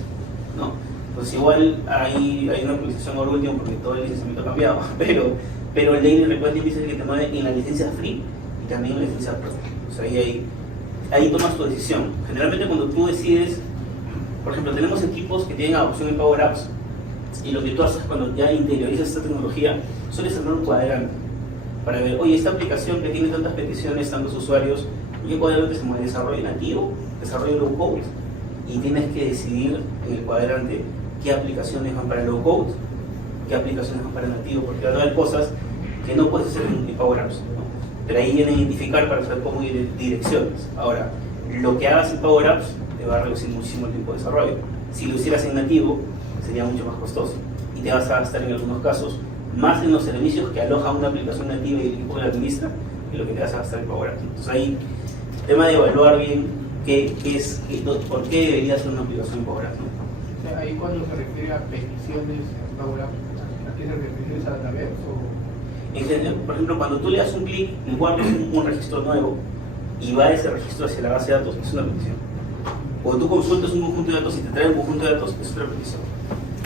¿no? Pues igual hay una actualización ahora último porque todo el licenciamiento ha cambiado, pero el Daily Request Limit es el que te mueve en la licencia free y también en la licencia pro. O sea, ahí tomas tu decisión. Generalmente cuando tú decides, por ejemplo, tenemos equipos que tienen adopción en Power Apps y lo que tú haces cuando ya interiorizas esta tecnología, sueles armar un cuadrante para ver, oye, esta aplicación que tiene tantas peticiones, tantos usuarios, ¿en qué cuadrante se mueve? ¿Desarrollo nativo? ¿Desarrollo low code? Y tienes que decidir en el cuadrante qué aplicaciones van para low code, qué aplicaciones van para nativo, porque van a haber cosas que no puedes hacer en Power Apps, ¿no? Pero ahí vienen a identificar para saber cómo ir direcciones. Ahora, lo que hagas en Power Apps te va a reducir muchísimo el tiempo de desarrollo. Si lo hicieras en nativo, sería mucho más costoso y te vas a gastar en algunos casos más en los servicios que aloja una aplicación nativa y el equipo que la administra que lo que te vas a gastar en Power Apps. Entonces ahí, tema de evaluar bien por qué debería ser una aplicación en Power Apps, ¿no? O sea, ahí cuando se refiere a peticiones en Power Apps, ¿a qué se refiere? ¿A Dataverse o...? En general, por ejemplo, cuando tú le das un clic y guardas un registro nuevo y va ese registro hacia la base de datos, es una petición. Cuando tú consultas un conjunto de datos y te trae un conjunto de datos, es otra petición.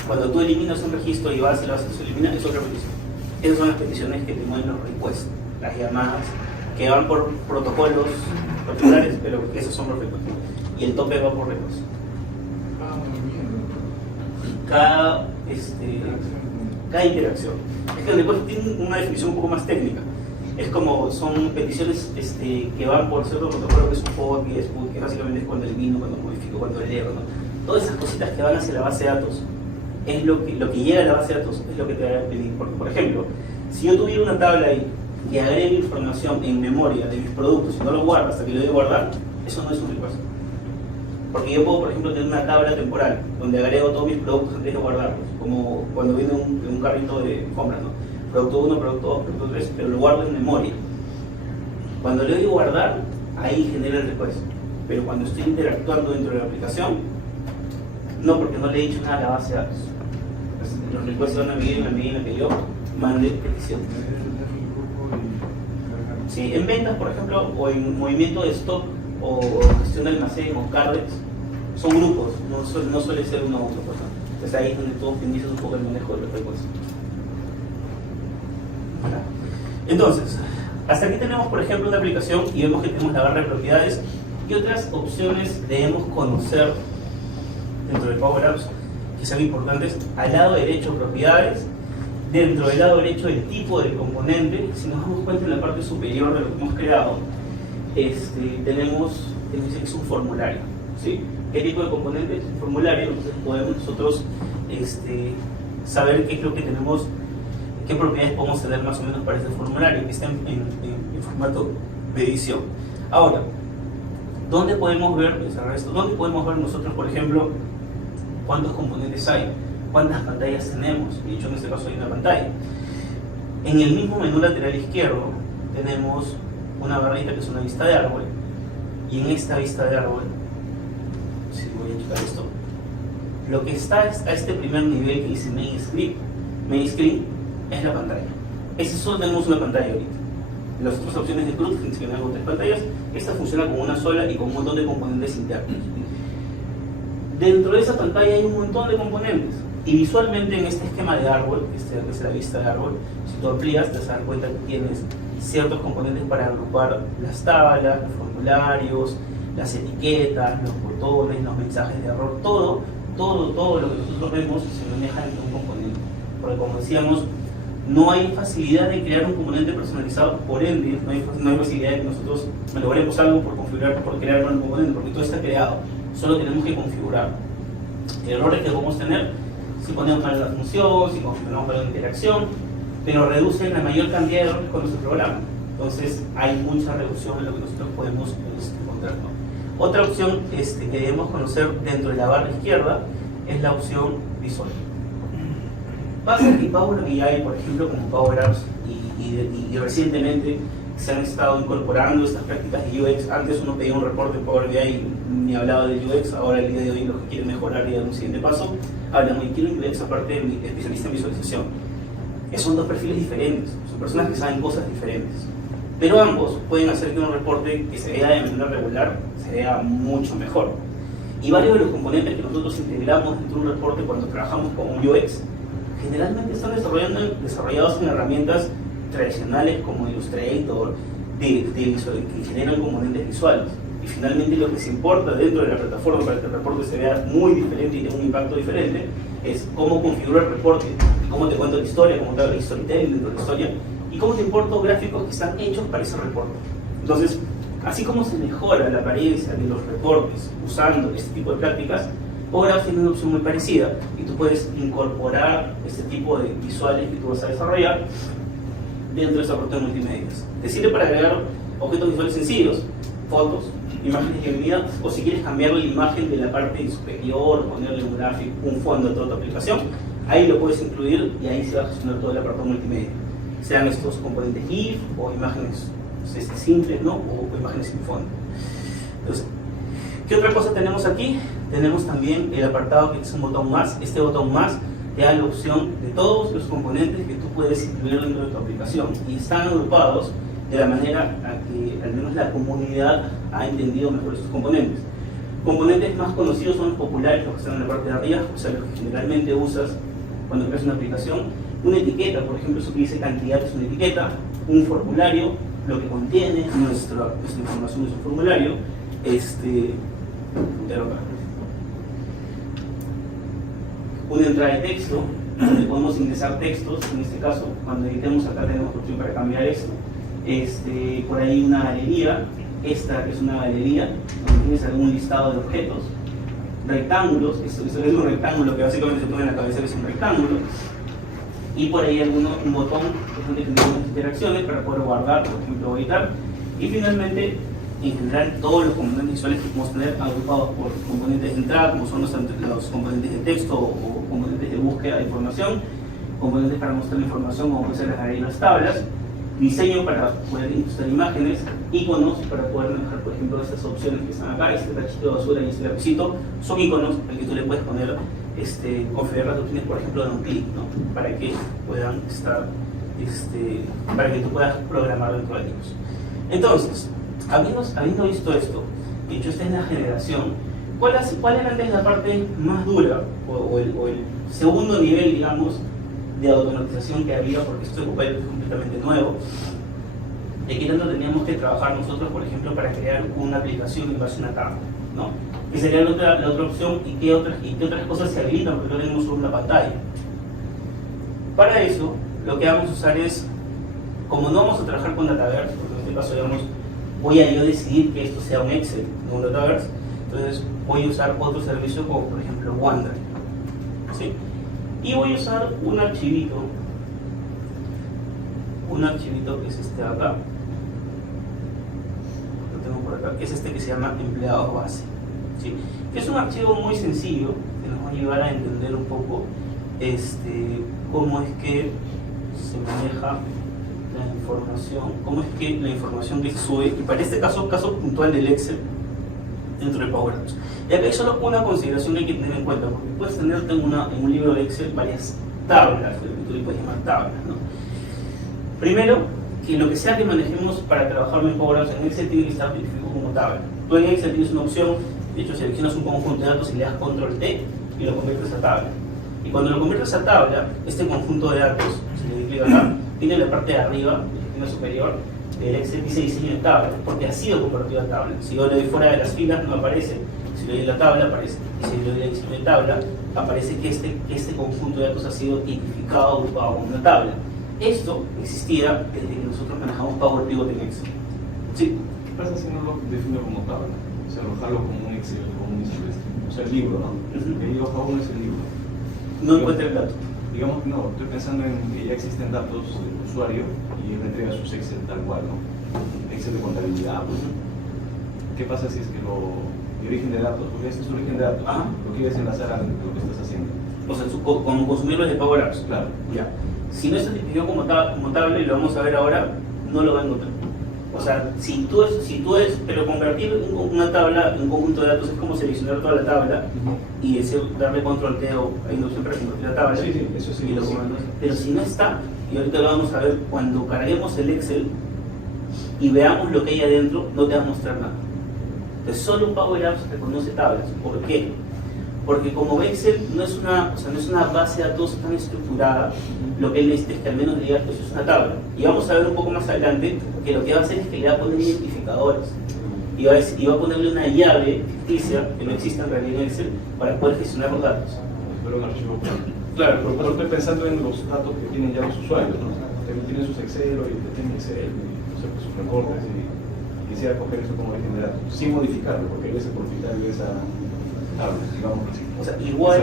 Cuando tú eliminas un registro y vas a la base de datos y eliminas, es otra petición. Esas son las peticiones que te mueven los requests, las llamadas, que van por protocolos particulares, pero esos son los requests. Y el tope va por requests. Ah, muy bien. Cada interacción. Es que el request tiene una definición un poco más técnica. Es como, son peticiones que van por cierto protocolo que es un POT, que básicamente es cuando elimino, cuando modifico, cuando leo, ¿no? Todas esas cositas que van hacia la base de datos, es lo que llega a la base de datos, es lo que te va a pedir. Porque, por ejemplo, si yo tuviera una tabla ahí y agrego información en memoria de mis productos y no lo guardo hasta que lo debo guardar, eso no es un request. Porque yo puedo, por ejemplo, tener una tabla temporal donde agrego todos mis productos antes de guardarlos, como cuando viene un carrito de compras, ¿no? Producto 1, producto 2, producto 3, pero lo guardo en memoria. Cuando le doy guardar, ahí genera el request. Pero cuando estoy interactuando dentro de la aplicación, no, porque no le he dicho nada a la base de datos. Los requests van a medir en la medida en la que yo mande petición. Sí, en ventas, por ejemplo, o en movimiento de stock, o gestión de almacén, o cardex, son grupos, no suele ser uno a uno. Entonces ahí es donde tú optimizas un poco el manejo de los requests. Entonces, hasta aquí tenemos, por ejemplo, una aplicación y vemos que tenemos la barra de propiedades. ¿Qué otras opciones debemos conocer dentro de Power Apps que sean importantes? Al lado derecho, propiedades. Dentro del lado derecho, el tipo del componente. Si nos damos cuenta en la parte superior de lo que hemos creado, tenemos que es un formulario, ¿sí? ¿Qué tipo de componente? Es un formulario. Entonces podemos nosotros saber qué es lo que tenemos, qué propiedades podemos tener más o menos para este formulario que está en formato de edición. Ahora, ¿dónde podemos ver esto? ¿Dónde podemos ver nosotros, por ejemplo, cuántos componentes hay? ¿Cuántas pantallas tenemos? De hecho, en este caso hay una pantalla. En el mismo menú lateral izquierdo tenemos una barrita que es una vista de árbol, y en esta vista de árbol, si voy a quitar esto, lo que está a este primer nivel que dice Main Screen es la pantalla. Ese solo tenemos una pantalla ahorita. Las otras opciones de CRUD funcionan con 3 pantallas. Esta funciona con una sola y con un montón de componentes internos. Dentro de esa pantalla hay un montón de componentes. Y visualmente en este esquema de árbol, que es la vista de árbol, si tú amplías te vas a dar cuenta que tienes ciertos componentes para agrupar las tablas, los formularios, las etiquetas, los botones, los mensajes de error, todo lo que nosotros vemos se maneja en un componente. Porque como decíamos, no hay facilidad de crear un componente personalizado, por ende, no hay facilidad de que nosotros logremos algo por configurar, por crear un componente, porque todo está creado, solo tenemos que configurarlo. Errores que podemos tener si ponemos mal la función, si configuramos mal la interacción, pero reducen la mayor cantidad de errores cuando se programan. Entonces hay mucha reducción en lo que nosotros podemos encontrar, ¿no? Otra opción que debemos conocer dentro de la barra izquierda es la opción visual. Pasa que Power BI, por ejemplo, como Power Apps y recientemente se han estado incorporando estas prácticas de UX. Antes uno pedía un reporte en Power BI y ni hablaba de UX. Ahora el día de hoy los que quieren mejorar y dar un siguiente paso hablan, y quiero incluir esa parte de mi especialista en visualización. Son dos perfiles diferentes, son personas que saben cosas diferentes, pero ambos pueden hacer que un reporte que se vea de manera regular se vea mucho mejor. Y varios de los componentes que nosotros integramos dentro de un reporte cuando trabajamos con un UX generalmente están desarrollados en herramientas tradicionales como Illustrator, que generan componentes visuales. Y finalmente lo que se importa dentro de la plataforma para que el reporte se vea muy diferente y tenga un impacto diferente es cómo configuro el reporte, cómo te cuento la historia, cómo te hago el storytelling dentro de la historia y cómo te importo gráficos que están hechos para ese reporte. Entonces, así como se mejora la apariencia de los reportes usando este tipo de prácticas, Power Apps tiene una opción muy parecida y tú puedes incorporar este tipo de visuales que tú vas a desarrollar dentro de esa parte de multimedia. Te sirve para agregar objetos visuales sencillos, fotos, imágenes de bienvenida, o si quieres cambiar la imagen de la parte superior, ponerle un gráfico, un fondo a toda tu aplicación, ahí lo puedes incluir y ahí se va a gestionar todo el apartado multimedia. Sean estos componentes GIF o imágenes simples, ¿no? O imágenes sin fondo. Entonces, ¿qué otra cosa tenemos aquí? Tenemos también el apartado que es un botón más. Este botón más te da la opción de todos los componentes que tú puedes incluir dentro de tu aplicación y están agrupados de la manera a que al menos la comunidad ha entendido mejor estos componentes. Componentes más conocidos son los populares, los que están en la parte de arriba, o sea, los que generalmente usas cuando creas una aplicación. Una etiqueta, por ejemplo, eso que dice cantidad es una etiqueta. Un formulario, lo que contiene nuestra información es un formulario. Una entrada de texto, donde podemos ingresar textos. En este caso, cuando editemos acá tenemos opción para cambiar esto. por ahí una galería, esta es una galería donde tienes algún listado de objetos, rectángulos, eso es un rectángulo que básicamente se pone en la cabeza que es un rectángulo, y por ahí un botón que son diferentes interacciones para poder guardar, por ejemplo, o editar, y finalmente, en general, todos los componentes visuales que podemos tener agrupados por componentes de entrada, como son los componentes de texto o componentes de búsqueda de información, componentes para mostrar información, como pueden ser las tablas, diseño para poder ilustrar imágenes, iconos para poder manejar, por ejemplo, estas opciones que están acá, este tachito de basura y este lapicito, son iconos al que tú le puedes poner, configurar las opciones, por ejemplo, de un clic, ¿no? Para que puedan estar, para que tú puedas programar dentro de ellos. Entonces, habiendo visto esto, dicho, esta es la generación, ¿cuál era antes la parte más dura o el segundo nivel, digamos, de automatización que había? Porque esto es completamente nuevo. ¿De qué tanto teníamos que trabajar nosotros, por ejemplo, para crear una aplicación en base a una tabla, ¿no? Que sería la otra opción, y qué otras cosas se habilitan porque no tenemos solo una pantalla. Para eso, lo que vamos a usar es, como no vamos a trabajar con Dataverse, porque en este caso, digamos, voy a yo decidir que esto sea un Excel, no un Dataverse, entonces voy a usar otro servicio como, por ejemplo, OneDrive, ¿sí? Y voy a usar un archivito que es este de acá, lo tengo por acá, que es este que se llama empleados base, ¿sí? Que es un archivo muy sencillo que nos va a ayudar a entender un poco cómo es que se maneja la información, cómo es que la información que se sube, y para este caso puntual del Excel dentro de Power Apps. Y acá hay solo una consideración que hay que tener en cuenta, porque puedes tener en un libro de Excel varias tablas, que tú le puedes llamar tablas, ¿no? Primero, que lo que sea que manejemos para trabajar en Power Apps en Excel tiene que estar tipificado como tabla. Tú en Excel tienes una opción, de hecho seleccionas un conjunto de datos y le das control T y lo conviertes a tabla. Y cuando lo conviertes a tabla, este conjunto de datos, si le clic acá, tiene la parte de arriba, la esquina superior, del Excel dice diseño de tabla, porque ha sido convertido a tabla. Si yo le doy fuera de las filas no aparece, si le doy la tabla aparece, y si le doy la diseño de tabla, aparece que este conjunto de datos ha sido tipificado, agrupado como una tabla. Esto existía desde que nosotros manejamos Power Pivot en Excel. ¿Sí? ¿Qué pasa si no lo defino como tabla? O sea, lo jalo como un Excel, como un o sea, el libro, ¿no? El hoja 1 es el libro. No encuentra el dato. Digamos que no, estoy pensando en que ya existen datos del usuario y él entrega sus Excel tal cual, ¿no? Excel de contabilidad. ¿Qué pasa si es que mi origen de datos, porque este es tu origen de datos, lo quieres enlazar a lo que estás haciendo? O sea, como consumirlos de Power Apps. Claro. Ya. Si no está tipificado como tabla, y lo vamos a ver ahora, no lo va a encontrar. O sea, si tú pero convertir una tabla en un conjunto de datos es como seleccionar toda la tabla y darle control T o hay una opción para convertir la tabla. Sí, eso sí. Pero si no está, y ahorita lo vamos a ver, cuando carguemos el Excel y veamos lo que hay adentro, no te va a mostrar nada. Entonces, solo Power Apps reconoce tablas. ¿Por qué? Porque como Excel no es una base de datos tan estructurada, lo que él necesita es que al menos le diga que eso es una tabla. Y vamos a ver un poco más adelante que lo que va a hacer es que le va a poner identificadores. Y va a ponerle una llave ficticia, que no existe en realidad en Excel, para poder gestionar los datos. Pero un archivo plano. Claro, pero estoy pensando en los datos que tienen ya los usuarios, ¿no? Tienen sus Excel y tienen Excel, sus recortes, y quisiera coger eso como origen de datos, sin modificarlo, porque ese propietario de esa tabla, digamos así. O sea, igual,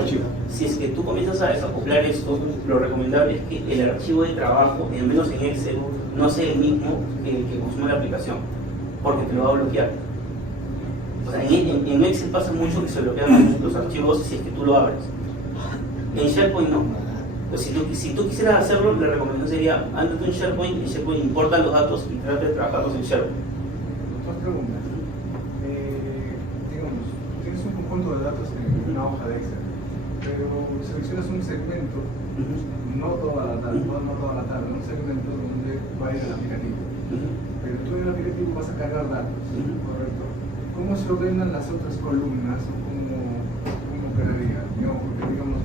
si es que tú comienzas a desacoplar esto, lo recomendable es que el archivo de trabajo, al menos en Excel, no sea el mismo que el que consume la aplicación, porque te lo va a bloquear. O sea, en Excel pasa mucho que se bloquean los archivos si es que tú lo abres. En SharePoint no. Entonces, si tú quisieras hacerlo, la recomendación sería, ándate en SharePoint importa los datos y trata de trabajarlos en SharePoint. Dos preguntas. Digamos, tienes un conjunto de datos en una hoja de Excel, pero seleccionas un segmento, no toda la tabla, un segmento donde va a ir el aplicativo. Pero tú en el aplicativo vas a cargar datos, ¿correcto? ¿Cómo se ordenan las otras columnas o cómo quedaría? Porque digamos,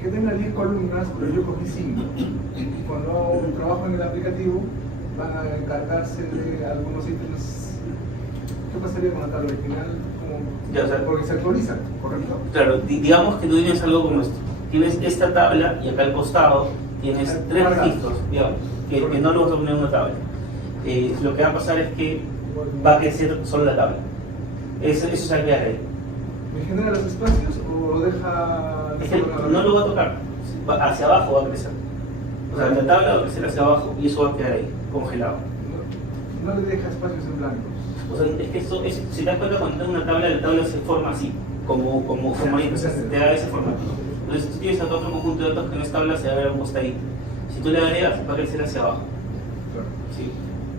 que tenga 10 columnas, pero yo cogí 5. Cuando trabajo en el aplicativo, van a encargarse de algunos ítems. ¿Qué pasaría con la tabla original? Porque se actualizan, ¿correcto? Claro, digamos que tú tienes algo como esto. Tienes esta tabla y acá al costado tienes 3 registros, digamos, que no lo vas a poner en una tabla. lo que va a pasar es que va a crecer solo la tabla. Eso es algo de ahí. ¿Me genera los espacios o lo deja...? Es que no lo va a tocar, hacia abajo va a crecer. O sea, la tabla va a crecer hacia abajo y eso va a quedar ahí, congelado. No le deja espacios en blanco. O sea, es que eso, si te das cuenta, cuando tienes una tabla, la tabla se forma así, como ahí, o sea, te da ese formato. Entonces, si tienes otro conjunto de datos que no es tabla, se va a ver un post ahí. Si tú le agregas, va a crecer hacia abajo. Claro. ¿Sí?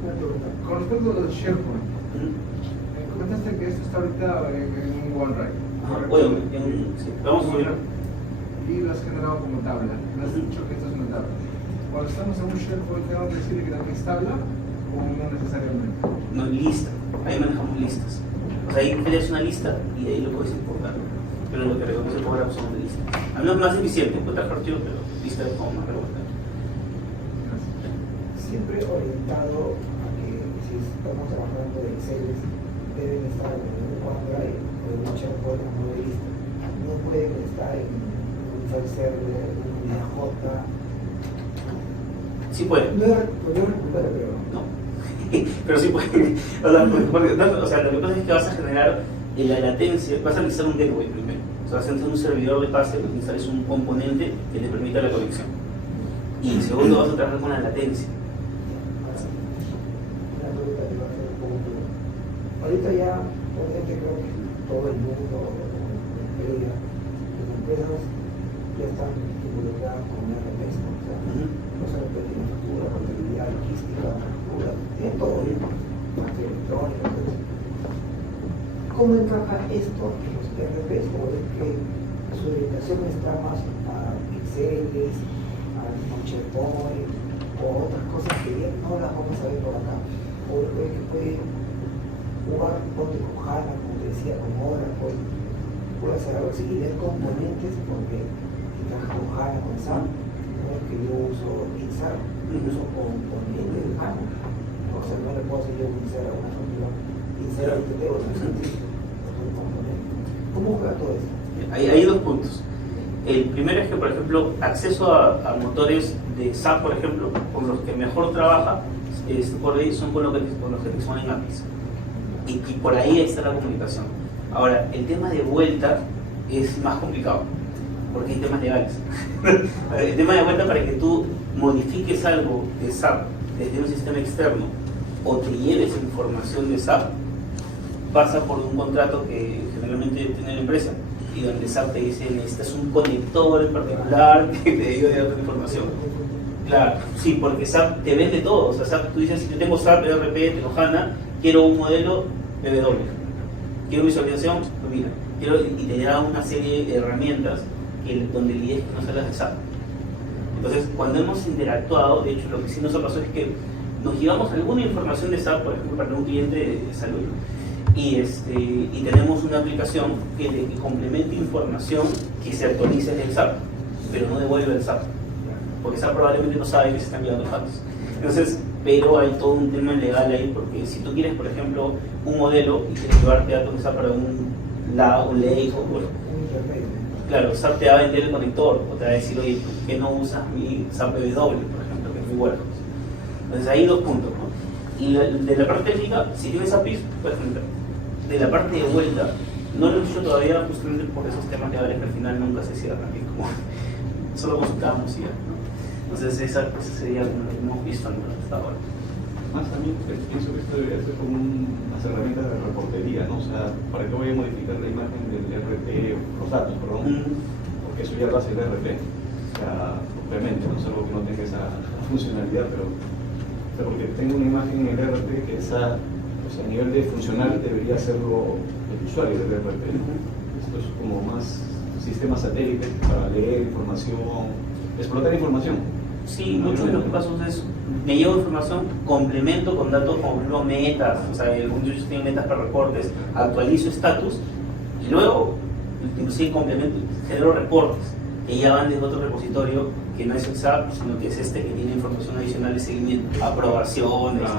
Una pregunta. Con respecto a los SharePoint, Ujú. comentaste que esto está ahorita en un OneDrive. Ajá, ¿correcto? bueno, sí, vamos a subir. Y lo has generado como tabla. Me has dicho que esto es una tabla. Cuando estamos en un SharePoint, ¿tengo que decirle que también es tabla o no necesariamente? No, lista. Ahí manejamos listas. O sea, ahí creas una lista y de ahí lo puedes importar. Pero lo que reconoce el programa son de lista. A menos más eficiente, puede trabajar archivo, pero lista de forma más revuelta. Siempre orientado a que si estamos trabajando de Excel, deben estar en un OneDrive o en un SharePoint como de lista. No pueden estar en un file server, en un IAJ. Sí puede. No es recomendable, pero No. Pero sí puede. O sea, lo que pasa es que vas a generar la latencia, vas a necesitar un gateway primero. O sea, vas a necesitar un servidor de pase, lo que necesitas es un componente que te permita la conexión. Y segundo, vas a trabajar con la latencia. una pregunta que va a ser un poco dura. Ahorita ya, obviamente creo que todo el mundo, las empresas ya están involucradas con RPs, ¿no? O sea, los RP tienen factura, contabilidad, logística, factura, tienen todo, parte electrónica, todo. ¿Cómo encaja esto en los RPs? Como ven que su orientación está más a Excel, a SharePoint o otras cosas que ya no las vamos a ver por acá. O que puede jugar con HANA, como te decía, con Oracle, puede hacer algo así y ver componentes, porque si trabajas con HANA, con SAP, no es que yo uso INSAR, uso componentes de HANA. O sea, no le puedo hacer yo INSAR a una factura, INSAR a ITT o un componente. ¿Cómo juega todo eso? Hay dos puntos. El primero es que, por ejemplo, acceso a motores de SAP, por ejemplo, con los que mejor trabaja, por ahí son con los que te exponen APIs. Y por ahí está la comunicación. Ahora, el tema de vuelta es más complicado, porque hay temas legales. El tema de vuelta, para que tú modifiques algo de SAP desde un sistema externo o te lleves información de SAP, pasa por un contrato que generalmente tiene la empresa y donde SAP te dice necesitas un conector en particular que te ayude a dar tu información. Claro, sí, porque SAP te vende todo. O sea, SAP, tú dices, yo tengo SAP, ERP, tengo HANA, quiero un modelo BW, quiero visualización, pues mira, y te da una serie de herramientas donde el IDE es que no salgas de SAP. Entonces, cuando hemos interactuado, de hecho, lo que sí nos pasó es que nos llevamos alguna información de SAP, por ejemplo, para un cliente de salud, y tenemos una aplicación que complemente información que se actualice del SAP, pero no devuelve el SAP, porque SAP probablemente no sabe que se están enviando datos. Entonces, pero hay todo un tema legal ahí, porque si tú quieres, por ejemplo, un modelo y quieres llevarte datos de SAP para un ley o bueno, claro, SAP te va a vender el conector o te va a decir, oye, ¿por qué no usas mi SAP BW, por ejemplo, que es muy bueno? Entonces, hay dos puntos, ¿no? Y de la parte técnica, si tienes APIs, puedes entrar. De la parte de vuelta, no lo he hecho todavía justamente por esos temas legales que al final nunca se cierran bien, como solo consultábamos y ya, ¿no? Entonces esa sería lo que hemos visto hasta ahora. Más también pienso que esto debería ser como unas herramientas de reportería, ¿no? O sea, ¿para qué voy a modificar la imagen del RP, los datos, perdón? Porque eso ya lo hace el RP. O sea, obviamente, no es algo que no tenga esa funcionalidad, pero porque tengo una imagen en el RP que esa, o sea, a nivel de funcional debería hacerlo el usuario del RP. Esto es como más sistema satélite para leer información, explotar información. Sí, muchos de los casos es, me llevo información, complemento con datos como por ejemplo metas, o sea, algunos tienen metas para reportes, actualizo estatus y luego, inclusive complemento, genero reportes que ya van desde otro repositorio que no es el SAP, sino que es este que tiene información adicional de seguimiento, aprobaciones.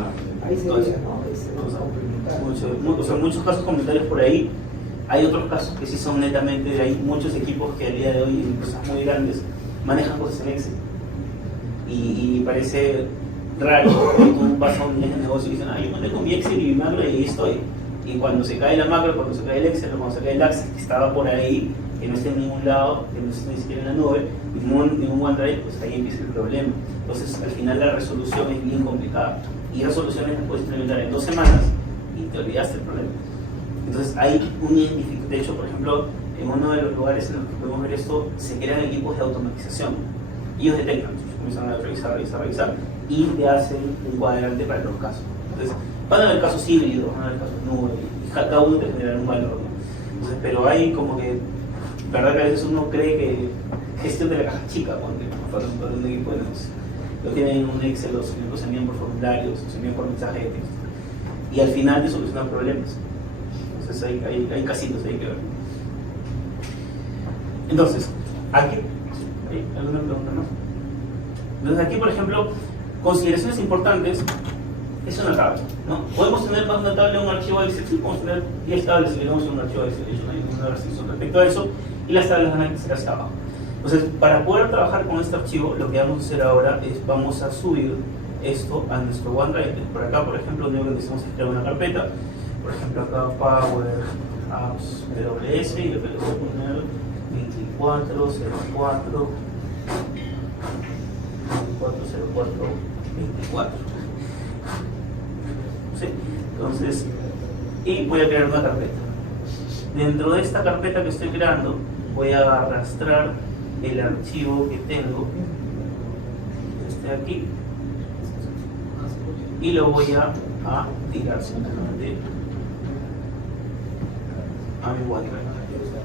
Ahí sería, entonces, ¿no? Es o sea, muchos casos comentarios por ahí. Hay otros casos que sí son netamente, hay muchos equipos que a día de hoy, empresas muy grandes, manejan cosas en Excel. Y parece raro cuando tú vas a un negocio y dicen, yo manejo mi Excel y mi macro y ahí estoy. Y cuando se cae la macro, cuando se cae el Excel, o cuando se cae el Access, que estaba por ahí, que no esté en ningún lado, que no esté ni siquiera en la nube, ningún OneDrive, pues ahí empieza el problema. Entonces, al final la resolución es bien complicada. Y esas soluciones las puedes implementar en 2 semanas y te olvidaste el problema. Entonces, hay un identificador. De hecho, por ejemplo, en uno de los lugares en los que podemos ver esto, se crean equipos de automatización. Ellos detectan, comienzan a revisar y te hacen un cuadrante para los casos. Entonces, van a haber casos híbridos, van a haber casos nube, y cada uno te genera un valor, ¿no? Entonces, pero hay como que, verdad que a veces uno cree que gestión de la caja chica, para un equipo de negocio. Lo tienen en un Excel, los envían por formularios, los envían por mensaje de texto. Y al final te solucionan problemas. Entonces hay casitos ahí que ver. Entonces, aquí, ¿hay alguna pregunta más? Entonces aquí, por ejemplo, consideraciones importantes es una tabla, ¿no? Podemos tener más una tabla en un archivo Excel, sí, podemos tener 10 tablas si queremos en un archivo Excel, no hay ninguna restricción respecto a eso, y las tablas van a crecer hacia abajo. Entonces, para poder trabajar con este archivo, lo que vamos a hacer ahora es, vamos a subir esto a nuestro OneDrive. Por acá, por ejemplo, lo que necesitamos es crear una carpeta, por ejemplo, acá Power Apps PWS, y lo que les voy a poner 2404 2404 ¿sí? Entonces, y voy a crear una carpeta. Dentro de esta carpeta que estoy creando, voy a arrastrar el archivo que tengo, este de aquí, y lo voy a tirar simplemente a mi OneDrive.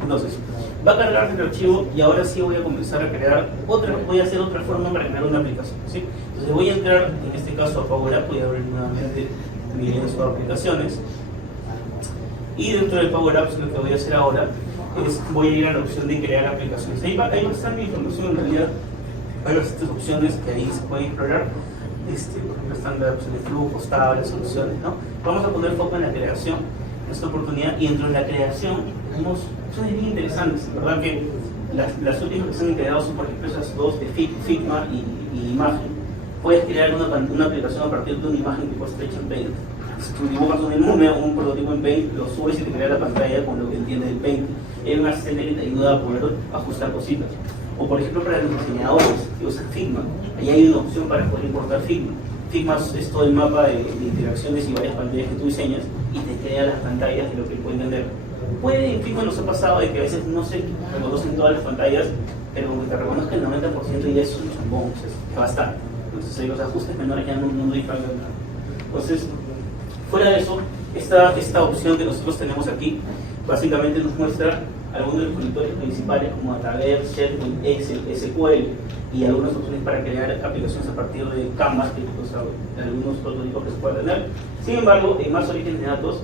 Entonces, va a cargar el archivo y ahora sí voy a comenzar a crear voy a hacer otra forma para crear una aplicación, ¿sí? Entonces voy a entrar, en este caso a Power App, voy a abrir nuevamente mi lienzo de aplicaciones, y dentro de Power Apps lo que voy a hacer ahora es, voy a ir a la opción de crear aplicaciones. Ahí está mi información, en realidad hay bastantes opciones que ahí se pueden explorar. Por ejemplo, están las opciones de flujos, tablas, soluciones, ¿no? Vamos a poner foco en la creación en esta oportunidad, y dentro de la creación tenemos opciones bien interesantes. La verdad que las últimas que se han integrado son, por ejemplo, esas dos de Figma y imagen. Puedes crear una aplicación a partir de una imagen que puedes hecha en Paint. Si tú dibujas un prototipo en Paint, lo subes y te crea la pantalla con lo que entiende el Paint. Hay un asistente que te ayuda a poder ajustar cositas. O por ejemplo, para los diseñadores que usan Figma, ahí hay una opción para poder importar Figma. Figma es todo el mapa de interacciones y varias pantallas que tú diseñas y te crea las pantallas de lo que él puede entender. Puede, en Figma nos ha pasado de que a veces no se reconocen todas las pantallas, pero como que te reconozca el 90% y eso es un chambón, es bastante. Entonces ahí los ajustes menores ya no diferencian nada. Entonces, fuera de eso, esta opción que nosotros tenemos aquí básicamente nos muestra algunos de los conectores principales como Dataverse, SharePoint, Excel, SQL y algunas opciones para crear aplicaciones a partir de Canvas, que de algunos prototipos que se pueden tener. Sin embargo, en más orígenes de datos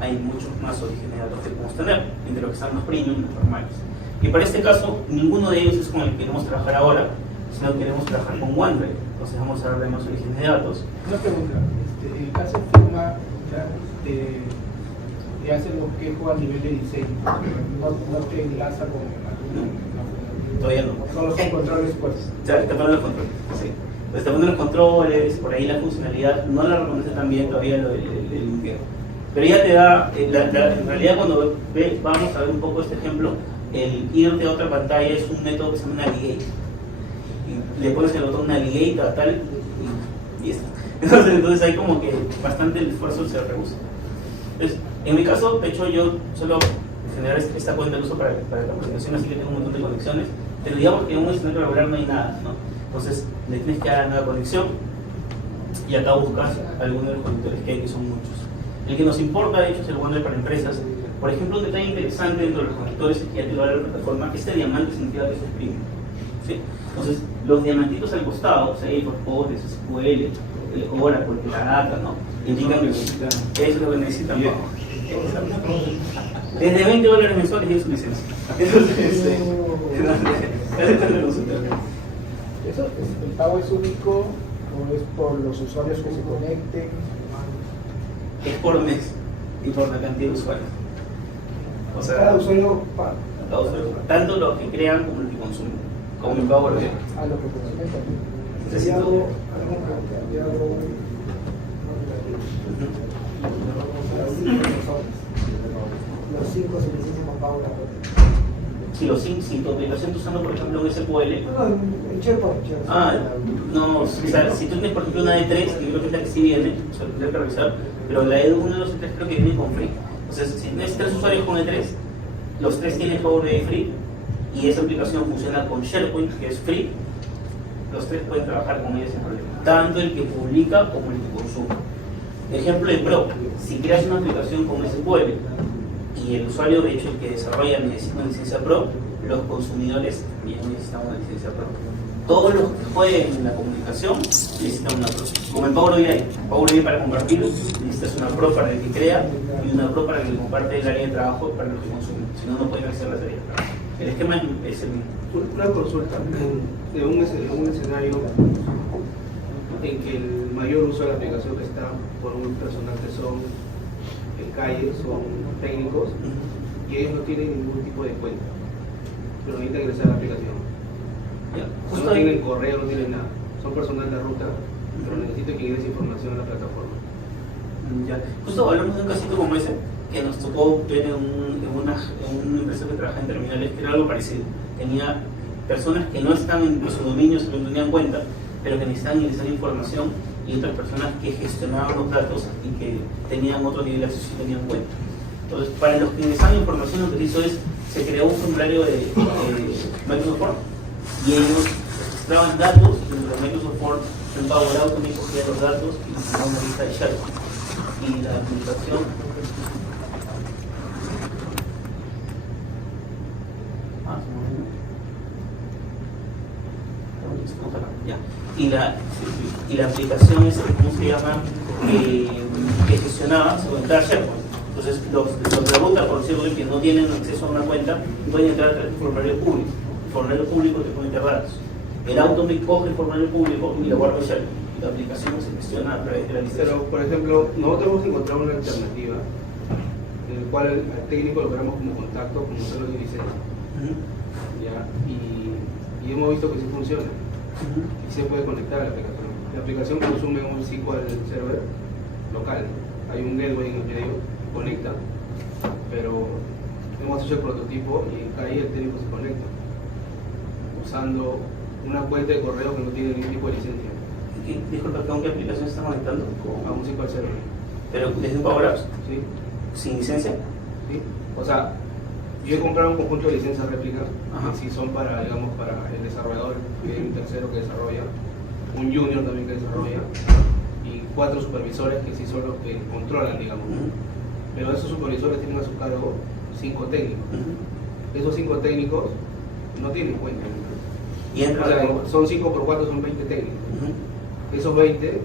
hay muchos más orígenes de datos que podemos tener, entre los que están los premium y los normales. Y para este caso, ninguno de ellos es con el que queremos trabajar ahora, sino que queremos trabajar con OneDrive. Entonces vamos a darle más orígenes de datos. Una pregunta, en el caso de Figma, te hace lo que a nivel de diseño, no te enlaza con Todavía no. Son los controles, pues. Ya, te ponen los controles, sí. Pues te ponen los controles, por ahí la funcionalidad, no la reconoce tan bien todavía el linkeo. Pero ya te da, en realidad cuando vamos a ver un poco este ejemplo, el irte a otra pantalla es un método que se llama Navigate. Y le pones el botón Navigate a tal y ya está. Entonces hay como que bastante el esfuerzo se reduce. Entonces, en mi caso, de hecho, yo solo generar esta cuenta de uso para la presentación, así que tengo un montón de conexiones, pero digamos que en un escenario regular no hay nada, ¿no? Entonces le tienes que dar una nueva conexión y acá buscas algunos de los conectores que hay, que son muchos. El que nos importa, de hecho, es el OneDrive para empresas. Por ejemplo, un detalle interesante dentro de los conectores es que ya te lo da la plataforma, este diamante significa que es premium, ¿sí? Entonces, los diamantitos al costado, Salesforce, SQL, Oracle, la data, ¿no? Indican que eso es lo que necesitan. Desde $20 mensuales y es su licencia. Entonces, ¿Eso, el pago es único o es por los usuarios que se conecten? es por mes y por la cantidad de usuarios. O sea, Cada usuario paga. tanto los que crean como los que consumen, como mi Power BI. A lo que consumen también. Yo hago una pregunta, yo hago los 5 se licencian con Paula. Si los si tu aplicación está usando, por ejemplo, un SQL. No, en SharePoint. No, o sea, si tú tienes, por ejemplo, una E3, que creo que es la que sí viene, o sea, tendré que revisar, pero la E1, 2 y 3 creo que viene con free. O sea, si tienes 3 usuarios con E3, los 3 tienen Power BI free, y esa aplicación funciona con SharePoint, que es free, los 3 pueden trabajar con ella sin problema, tanto el que publica como el que consume. Ejemplo de Pro, si creas una aplicación con SQL y el usuario, de hecho el que desarrolla, necesita una licencia Pro, los consumidores también necesitan una licencia Pro. Todos los que jueguen en la comunicación necesitan una Pro. Como en Power BI para compartir, necesitas una Pro para el que crea y una Pro para el que comparte el área de trabajo para los que consumen. Si no, no pueden acceder a las áreas de trabajo. El esquema es el mismo. Una consulta, de un escenario en que el mayor uso de la aplicación que está por un personal que son calles, son técnicos, y ellos no tienen ningún tipo de cuenta, pero necesitan ingresar a la aplicación. Ya, No tienen correo, no tienen nada, son personal de ruta, pero necesito que ingrese información a la plataforma. Ya. Justo hablamos de un casito como ese que nos tocó ver en una empresa que trabaja en terminales, que era algo parecido. Tenía personas que no están en su dominio, se no tenían cuenta, pero que necesitaban ingresar información, y otras personas que gestionaban los datos y que tenían otro nivel de acceso y tenían cuenta. Entonces, para los que ingresaban información, lo que se hizo es, se creó un formulario de Microsoft Form, y ellos registraban datos, y dentro de Microsoft Form, en Power Automate cogía los datos y hacía una lista de SharePoint. Y la aplicación... Ya. Y la aplicación es, ¿cómo se llama? Que gestionaba, se conectaba a SharePoint. Entonces, los de ruta, por decirlo, que no tienen acceso a una cuenta, pueden entrar a través del formulario público. El formulario público te pone datos. El Automate coge el formulario público y lo guarda en SharePoint. Y la aplicación se gestiona a través de la lista. Pero, por ejemplo, nosotros hemos encontrado una alternativa en la cual al técnico lo logramos como contacto, como solo de licencia. ¿Ya? Y hemos visto que sí funciona. Y se puede conectar a la aplicación. La aplicación consume un SQL server local, hay un gateway en el medio, conecta, pero hemos hecho el prototipo y ahí el técnico se conecta usando una cuenta de correo que no tiene ningún tipo de licencia. Disculpa, ¿con qué aplicación se está conectando? A un SQL server. Pero desde un Power Apps, ¿Sí? sin licencia. ¿Sí? O sea, yo he comprado un conjunto de licencias réplicas, Ajá. que sí son para, digamos, para el desarrollador, que es un tercero que desarrolla, un junior también que desarrolla, y 4 supervisores que sí son los que controlan, digamos. Pero esos supervisores tienen a su cargo 5 técnicos. Esos 5 técnicos no tienen cuenta. Y entra O sea, son 5 por 4, son 20 técnicos. Esos 20,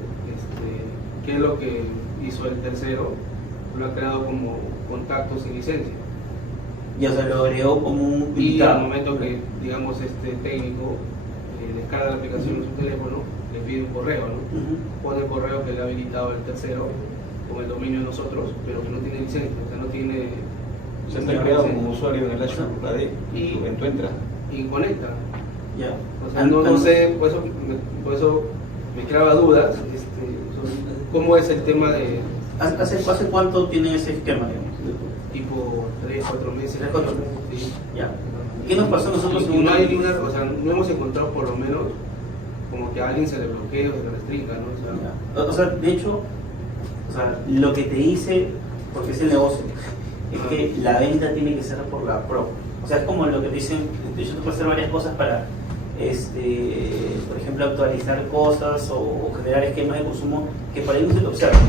¿qué es lo que hizo el tercero? Lo ha creado como contactos sin licencia. Y o sea, lo agregó como un Y al invitado. momento que, digamos, este técnico descarga la aplicación en su teléfono, le pide un correo, ¿no? Pone el correo que le ha habilitado el tercero con el dominio de nosotros, pero que no tiene licencia, o sea, no tiene... Se está creado como usuario en el Azure AD y tú entras. Y conecta. Ya. O sea, no sé, por eso me creaba dudas, sobre cómo es el tema de ¿Hace cuánto tiene ese esquema? tipo 3, 4 meses. 3, 4 meses. Sí. Ya. ¿Qué nos pasó a nosotros Y no hay ninguna, o sea, no hemos encontrado por lo menos como que a alguien se le bloquee o se le restrinja, ¿no? O sea, de hecho, o sea, lo que te dice, porque es el negocio, es que la venta tiene que ser por la Pro. O sea, es como lo que te dicen, de hecho, tú puedes hacer varias cosas para, por ejemplo, actualizar cosas o generar esquemas de consumo que para ellos no se lo observan.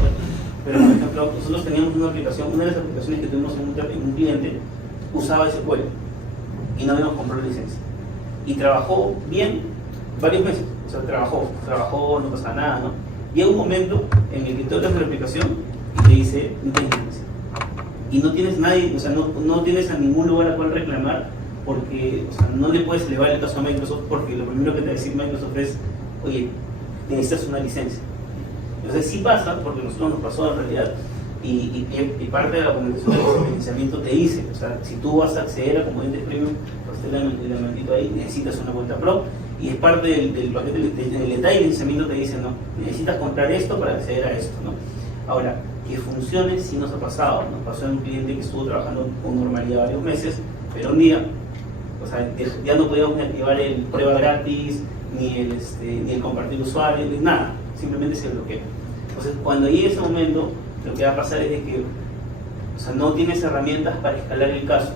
Pero, por ejemplo, nosotros teníamos una aplicación, una de las aplicaciones que tuvimos en un cliente usaba SQL y no nos compró licencia. Y trabajó bien varios meses, o sea, trabajó, no pasaba nada, ¿no? Llega un momento en el que tú entras en la aplicación y te dice, no tienes licencia. Y no tienes nadie, o sea, no tienes a ningún lugar al cual reclamar, porque, o sea, no le puedes elevar el caso a Microsoft, porque lo primero que te va a decir Microsoft es, oye, necesitas una licencia. Entonces sí pasa, porque a nosotros nos pasó en realidad, y parte de la documentación del financiamiento te dice, o sea, si tú vas a acceder a componentes premium, pues te la maldito ahí, necesitas una cuenta Pro, Y es parte del paquete del detalle de licenciamiento te dice, no, necesitas comprar esto para acceder a esto, ¿no? Ahora, que funcione sí nos ha pasado. Nos pasó en un cliente que estuvo trabajando con normalidad varios meses, pero un día, o sea, ya no podíamos activar el prueba gratis, ni el compartir usuario, ni nada, simplemente se bloquea. Entonces, cuando llegue ese momento, lo que va a pasar es de que, o sea, no tienes herramientas para escalar el caso.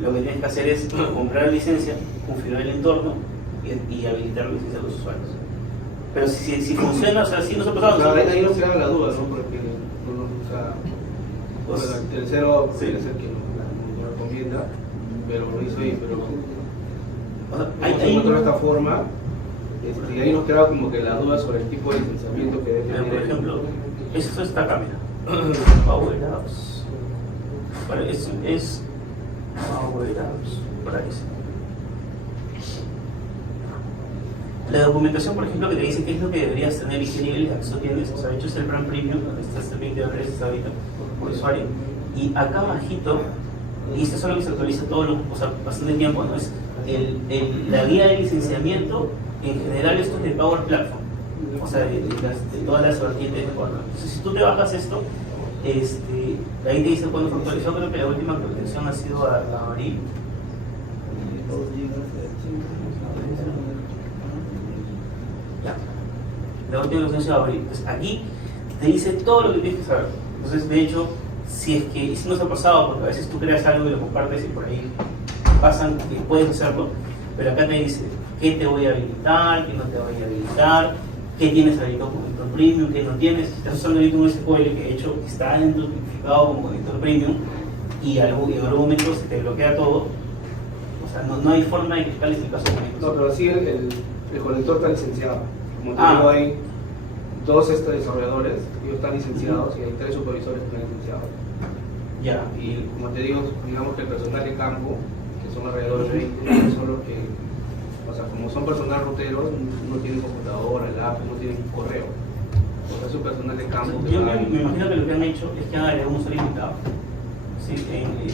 Lo que tienes que hacer es comprar la licencia, configurar el entorno y habilitar la licencia a los usuarios. Pero si funciona, o sea, si nos ha pasado. Claro, ahí no se haga la duda, ¿no? Porque o sea, el tercero puede ser que nos recomienda, pero lo hizo ahí, pero se encontró de esta forma, y ahí nos queda como que la duda sobre el tipo de licenciamiento que debe tener. Por ejemplo, eso está acá, mira. Power Apps. Vale, es Power Apps, por ahí sí. La documentación, por ejemplo, que te dice qué es lo que deberías tener y qué nivel de acceso tienes. O sea, de hecho es el plan premium, donde está este $20 ahorita por usuario. Y acá abajito, y esto es algo que se actualiza bastante tiempo, ¿no? Es la guía de licenciamiento, en general esto es de Power Platform, o sea, de todas las vertientes de Power. Entonces, si tú te bajas esto, ahí te dice cuándo fue actualizado. Creo que la última actualización ha sido a abril. Ya. La última actualización ha sido a abril. Entonces, aquí te dice todo lo que tienes que saber. Entonces, de hecho, si nos ha pasado, porque a veces tú creas algo y lo compartes y por ahí pasan que puedes hacerlo, pero acá te dice qué te voy a habilitar, qué no te voy a habilitar, qué tienes habilitado como monitor premium, qué no tienes. Si estás usando ahorita un SQL que de hecho está identificado como monitor premium y en algún momento se te bloquea todo, o sea, no hay forma de que escales el caso de Microsoft. No, pero sí el conector está licenciado. Como te digo, hay dos desarrolladores, ellos están licenciados y hay 3 supervisores que están licenciados. Ya. Y como te digo, digamos que el personal de campo, que son alrededor de 20, son los que, o sea, como son personal ruteros, no tienen computadora, laptop, no tienen correo. O sea, es un personal de campo. Yo me imagino que lo que han hecho es que han agregado un usuario invitado. ¿Sí?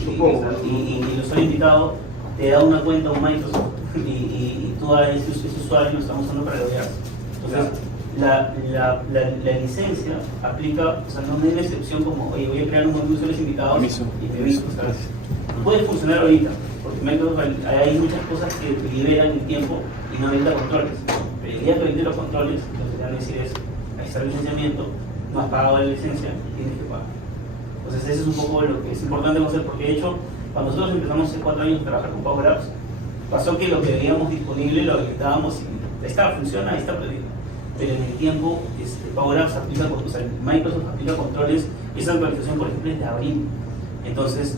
Supongo. Y el usuario invitado te da una cuenta a un Microsoft y tú a ese usuario lo estamos usando para loguearse. Entonces, la licencia aplica, o sea, no hay una excepción como, oye, voy a crear un montón de usuarios invitados y te aviso. Puede funcionar ahorita, porque Microsoft hay muchas cosas que liberan el tiempo y no habilita controles. Pero el día que habilite los controles, lo que te van a decir es, ahí está el licenciamiento, no has pagado la licencia, tienes que pagar. Entonces eso es un poco lo que es importante conocer, porque de hecho, cuando nosotros empezamos hace 4 años a trabajar con Power Apps, pasó que lo que veíamos disponible lo habilitábamos y funciona, ahí está perdido. Pero en el tiempo, Power Apps aplica, o sea, Microsoft aplica controles, esa actualización por ejemplo es de abril. Entonces,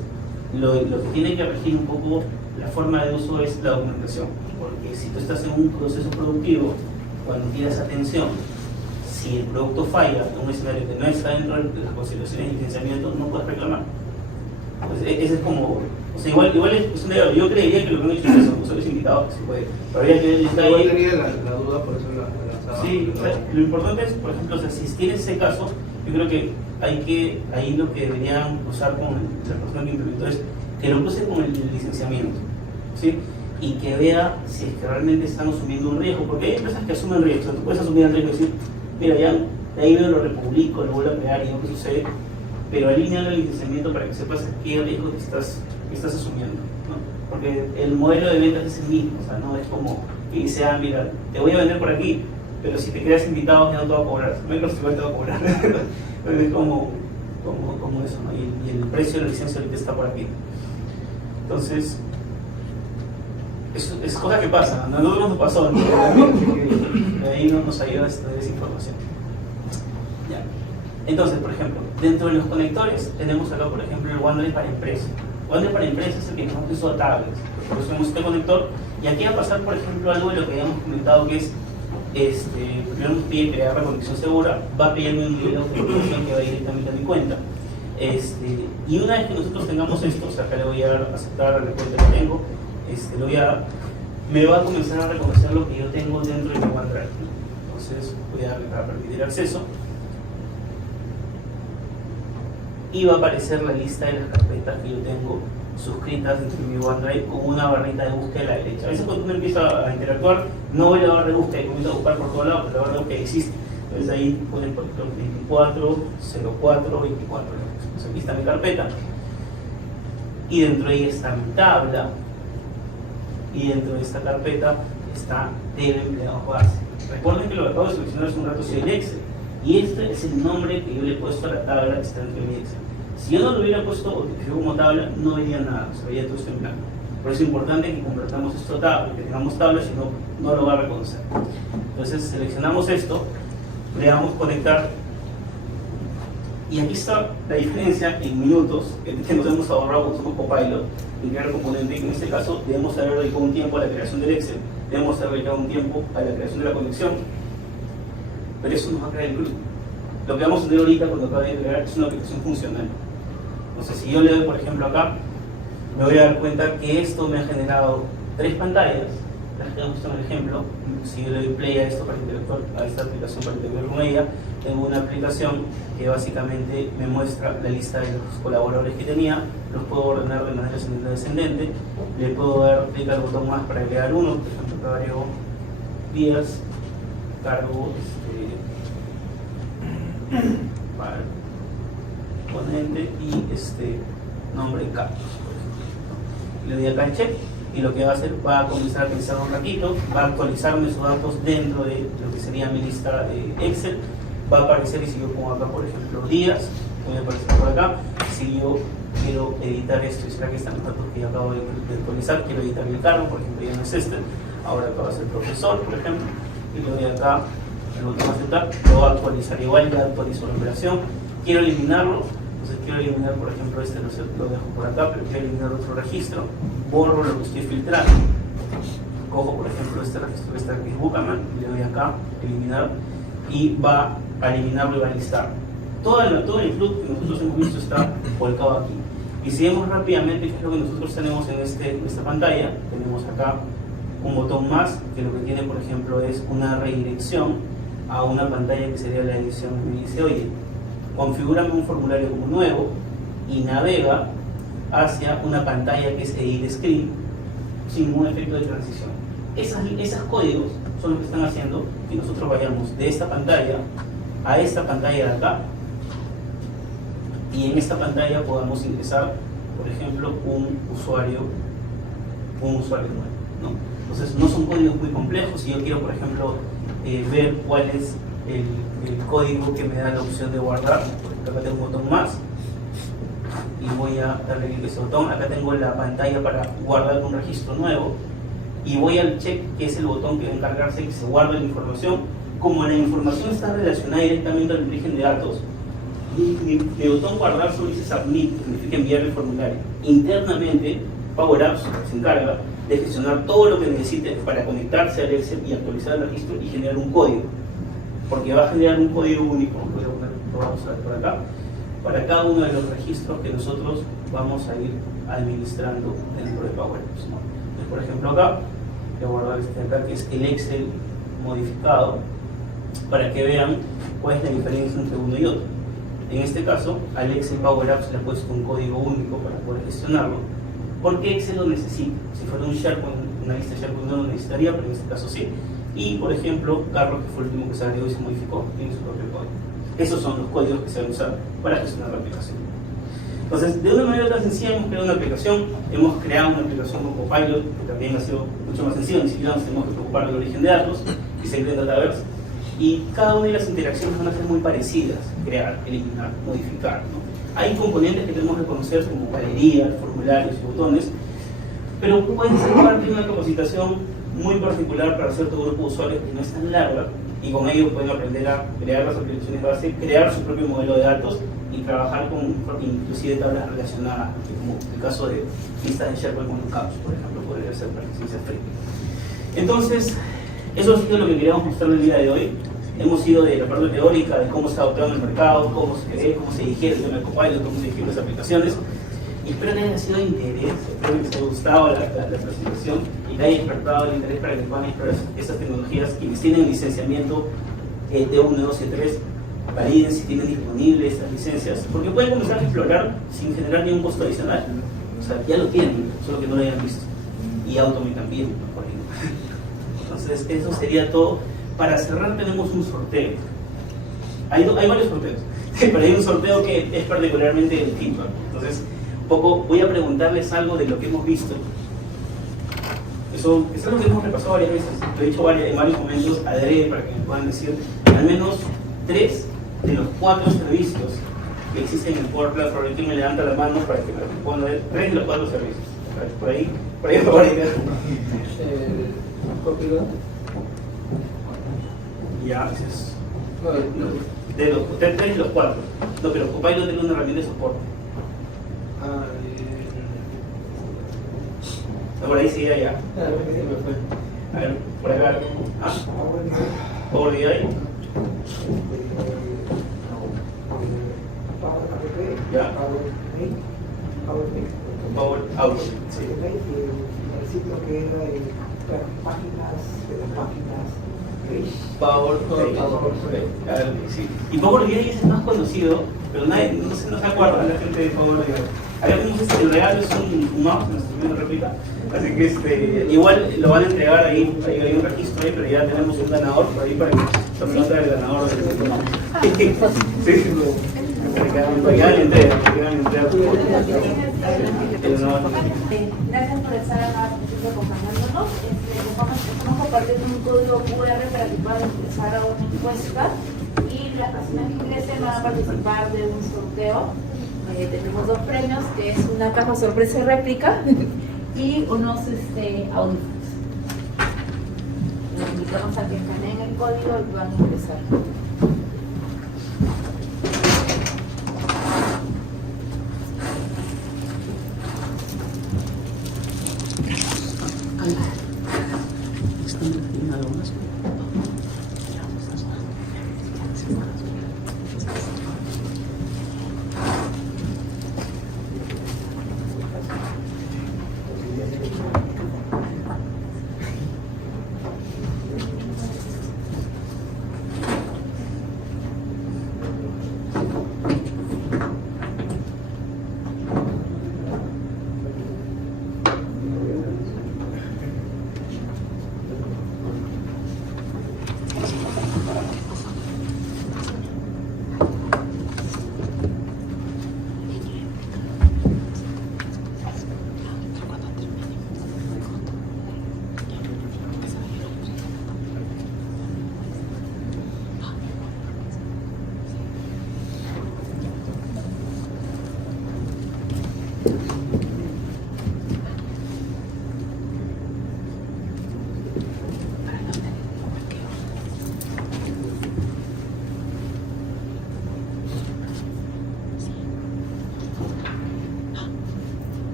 lo que tiene que regir un poco la forma de uso es la documentación, porque si tú estás en un proceso productivo, cuando tienes atención, si el producto falla en un escenario que no está dentro de las consideraciones de licenciamiento, no puedes reclamar. Pues ese es como, o sea, igual es cuestión de, yo creería que lo que han hecho es eso, usuarios invitados, que se puede, pero habría que ver el detalle. Igual tenía la duda, por eso la lanzaba. Sí, o sea, lo importante es, por ejemplo, o sea, si tienes ese caso, yo creo que ahí lo que deberían usar con la persona que implementó es que lo use con el licenciamiento, ¿sí? Y que vea si es que realmente están asumiendo un riesgo, porque hay empresas que asumen riesgos. O sea, tú puedes asumir el riesgo y decir, mira, ya de ahí veo, lo republico, lo vuelvo a pegar y no qué sucede, pero alinea el licenciamiento para que sepas qué riesgo estás asumiendo, ¿no? Porque el modelo de ventas es el mismo, o sea, no es como que dice, mira, te voy a vender por aquí, pero si te quedas invitado ya no te va a cobrar, Microsoft igual te va a cobrar. Pero es como eso, ¿no? Y el precio de la licencia ahorita está por aquí. Entonces, es cosa que pasa, a nosotros nos pasó, ¿no? De ahí no nos ayuda esta desinformación. Ya. Entonces, por ejemplo, dentro de los conectores tenemos acá, por ejemplo, el OneDrive para empresa. OneDrive para empresa es el que nos acceso a tablets. Por eso tenemos este conector. Y aquí va a pasar, por ejemplo, algo de lo que habíamos comentado, que es primero nos pide crear la conexión segura, va pidiendo un nivel de autenticación que va directamente a mi cuenta. Y una vez que nosotros tengamos esto, o sea, acá le voy a aceptar la cuenta que tengo, me va a comenzar a reconocer lo que yo tengo dentro de mi OneDrive. Entonces voy a darle para permitir acceso y va a aparecer la lista de las carpetas que yo tengo suscritas dentro de mi OneDrive con una barrita de búsqueda a la derecha. A veces cuando uno empieza a interactuar, no ve la barra de búsqueda y comienza a buscar por todos lados, pero la barra de búsqueda existe. Entonces ahí ponen por ejemplo 24, 04, 24. Entonces aquí está mi carpeta. Y dentro de ella está mi tabla. Y dentro de esta carpeta está del empleado base. Recuerden que lo que acabo de seleccionar hace un rato es el Excel. Y este es el nombre que yo le he puesto a la tabla que está dentro de mi Excel. Si yo no lo hubiera puesto o tipificado como tabla, no vería nada, se vería todo esto en blanco. Por eso es importante que convertamos esto a tabla, que tengamos tabla, si no, no lo va a reconocer. Entonces seleccionamos esto, le damos conectar, y aquí está la diferencia en minutos que nos hemos ahorrado cuando somos Copilot en crear el componente, que en este caso debemos haber dedicado un tiempo a la creación del Excel, debemos haber dedicado un tiempo a la creación de la conexión, pero eso nos va a crear el grupo. Lo que vamos a tener ahorita cuando acabe de crear es una aplicación funcional. Entonces, si yo le doy, por ejemplo, acá, me voy a dar cuenta que esto me ha generado 3 pantallas, las que hemos visto en el ejemplo. Si yo le doy play a esto para interactuar, a esta aplicación para interactuar con ella, tengo una aplicación que básicamente me muestra la lista de los colaboradores que tenía, los puedo ordenar de manera ascendente o descendente, le puedo dar clic al botón más para agregar uno, por ejemplo, acá agrego días, cargo, para ponente y nombre Carlos. Le doy acá en check y lo que va a hacer, va a comenzar a pensar un ratito, va a actualizarme sus datos dentro de lo que sería mi lista de Excel, va a aparecer, y si yo pongo acá por ejemplo días, voy a aparecer por acá. Si yo quiero editar esto, y será que están los datos que yo acabo de actualizar, quiero editar mi cargo, por ejemplo ya no es ahora acá va a ser profesor, por ejemplo, y le doy acá el botón aceptar, lo va a actualizar igual, ya actualizó la operación. Quiero eliminarlo, entonces quiero eliminar, por ejemplo, lo dejo por acá, pero quiero eliminar otro registro, borro lo que estoy filtrando, cojo, por ejemplo, este registro que está aquí, Bucaman, le doy acá, eliminar, y va a eliminarlo y va a listar. Todo el influx que nosotros hemos visto está volcado aquí. Y si vemos rápidamente qué es lo que nosotros tenemos en esta pantalla, tenemos acá un botón más, que lo que tiene, por ejemplo, es una redirección a una pantalla que sería la edición. Me dice, oye, configúrame un formulario como nuevo y navega hacia una pantalla que es Edit Screen sin ningún efecto de transición. Esos códigos son los que están haciendo que nosotros vayamos de esta pantalla a esta pantalla de acá, y en esta pantalla podamos ingresar, por ejemplo, un usuario nuevo, ¿no? Entonces no son códigos muy complejos. Si yo quiero, por ejemplo, ver cuál es el código que me da la opción de guardar, por ejemplo, acá tengo un botón más y voy a darle clic a ese botón. Acá tengo la pantalla para guardar un registro nuevo y voy al check, que es el botón que va a encargarse de que se guarde la información. Como la información está relacionada directamente al origen de datos, mi botón guardar solo dice submit, que significa enviar el formulario. Internamente Power Apps se encarga de gestionar todo lo que necesite para conectarse al Excel y actualizar el registro y generar un código, porque va a generar un código único, lo vamos a ver por acá, para cada uno de los registros que nosotros vamos a ir administrando dentro de Power Apps, ¿no? Entonces, por ejemplo, acá voy a guardar este de acá, que es el Excel modificado, para que vean cuál es la diferencia entre uno y otro. En este caso, al Excel Power Apps le he puesto un código único para poder gestionarlo, porque Excel lo necesita. Si fuera un SharePoint, una lista de SharePoint no lo necesitaría, pero en este caso sí. Y por ejemplo, Carlos, que fue el último que se agregó y se modificó, tiene su propio código. Esos son los códigos que se van a usar para gestionar la aplicación. Entonces, de una manera tan sencilla hemos creado una aplicación, hemos creado una aplicación con Copilot, que también ha sido mucho más sencillo, ni siquiera nos tenemos que preocupar del origen de datos, y se crea en Dataverse. Y cada una de las interacciones van a ser muy parecidas: crear, eliminar, modificar, ¿no? Hay componentes que tenemos que conocer como galerías, formularios y botones, pero pueden ser parte de una capacitación muy particular para cierto grupo de usuarios que no es tan larga, y con ello pueden aprender a crear las aplicaciones base, crear su propio modelo de datos y trabajar con inclusive tablas relacionadas, como el caso de listas de SharePoint con lookups, por ejemplo, podría ser para ciencia fría. Entonces, eso ha sido lo que queríamos mostrar el día de hoy. Hemos ido de la parte teórica, de cómo se adoptó en el mercado, cómo se digiere el tema de Copilot, cómo se digieren las aplicaciones. Y espero que haya sido de interés, espero que les haya gustado la presentación y que haya despertado el interés para que puedan explorar esas tecnologías. Quienes tienen licenciamiento de 1, 2 y 3, validen si tienen disponibles estas licencias, porque pueden comenzar a explorar sin generar ningún costo adicional. O sea, ya lo tienen, solo que no lo hayan visto. Y Automi también, por ahí. Entonces, eso sería todo. Para cerrar tenemos un sorteo. Hay varios sorteos, pero hay un sorteo que es particularmente el feedback. Entonces, un poco voy a preguntarles algo de lo que hemos visto. Eso es lo que hemos repasado varias veces. Lo he dicho en varios momentos adrede para que me puedan decir al menos 3 de los 4 servicios que existen en el Power Platform. Ahorita me levanta la mano para que me responda 3 de los 4 servicios. Por ahí me va a ir. Ya, es. De los 3 de los 4. No, pero Copilot tiene una herramienta de soporte. No, por ahí sí, ya. A ver, por acá. Power BI. Ya. Power Auto. Sí. El sitio que era páginas. Power BI. Sí. Y Power BI es el más conocido, pero nadie, no se acuerda la gente de Power BI. Acá tenemos el regalo, es un mouse, nuestro primer réplica. Así que igual lo van a entregar ahí, hay un registro ahí, pero ya tenemos un ganador por ahí para que tomen nota del ganador del sí. Ya le entrega. Gracias por estar acá acompañándonos. Estamos compartiendo un código QR para que puedan ingresar a una encuesta y las personas que ingresen van a participar de un sorteo. Tenemos 2 premios, que es una caja sorpresa y réplica y unos audífonos. Los invitamos a que escaneen el código y puedan ingresar.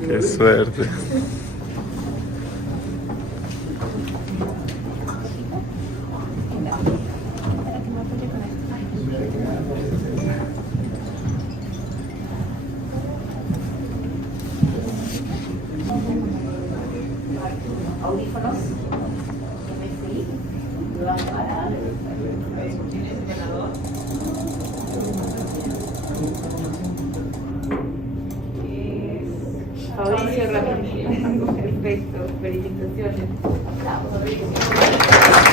Qué suerte. Audífonos, MFI, lo van a parar. ¿Quién es el ganador? Fabricio Ramírez. Perfecto, felicitaciones. Aplausos.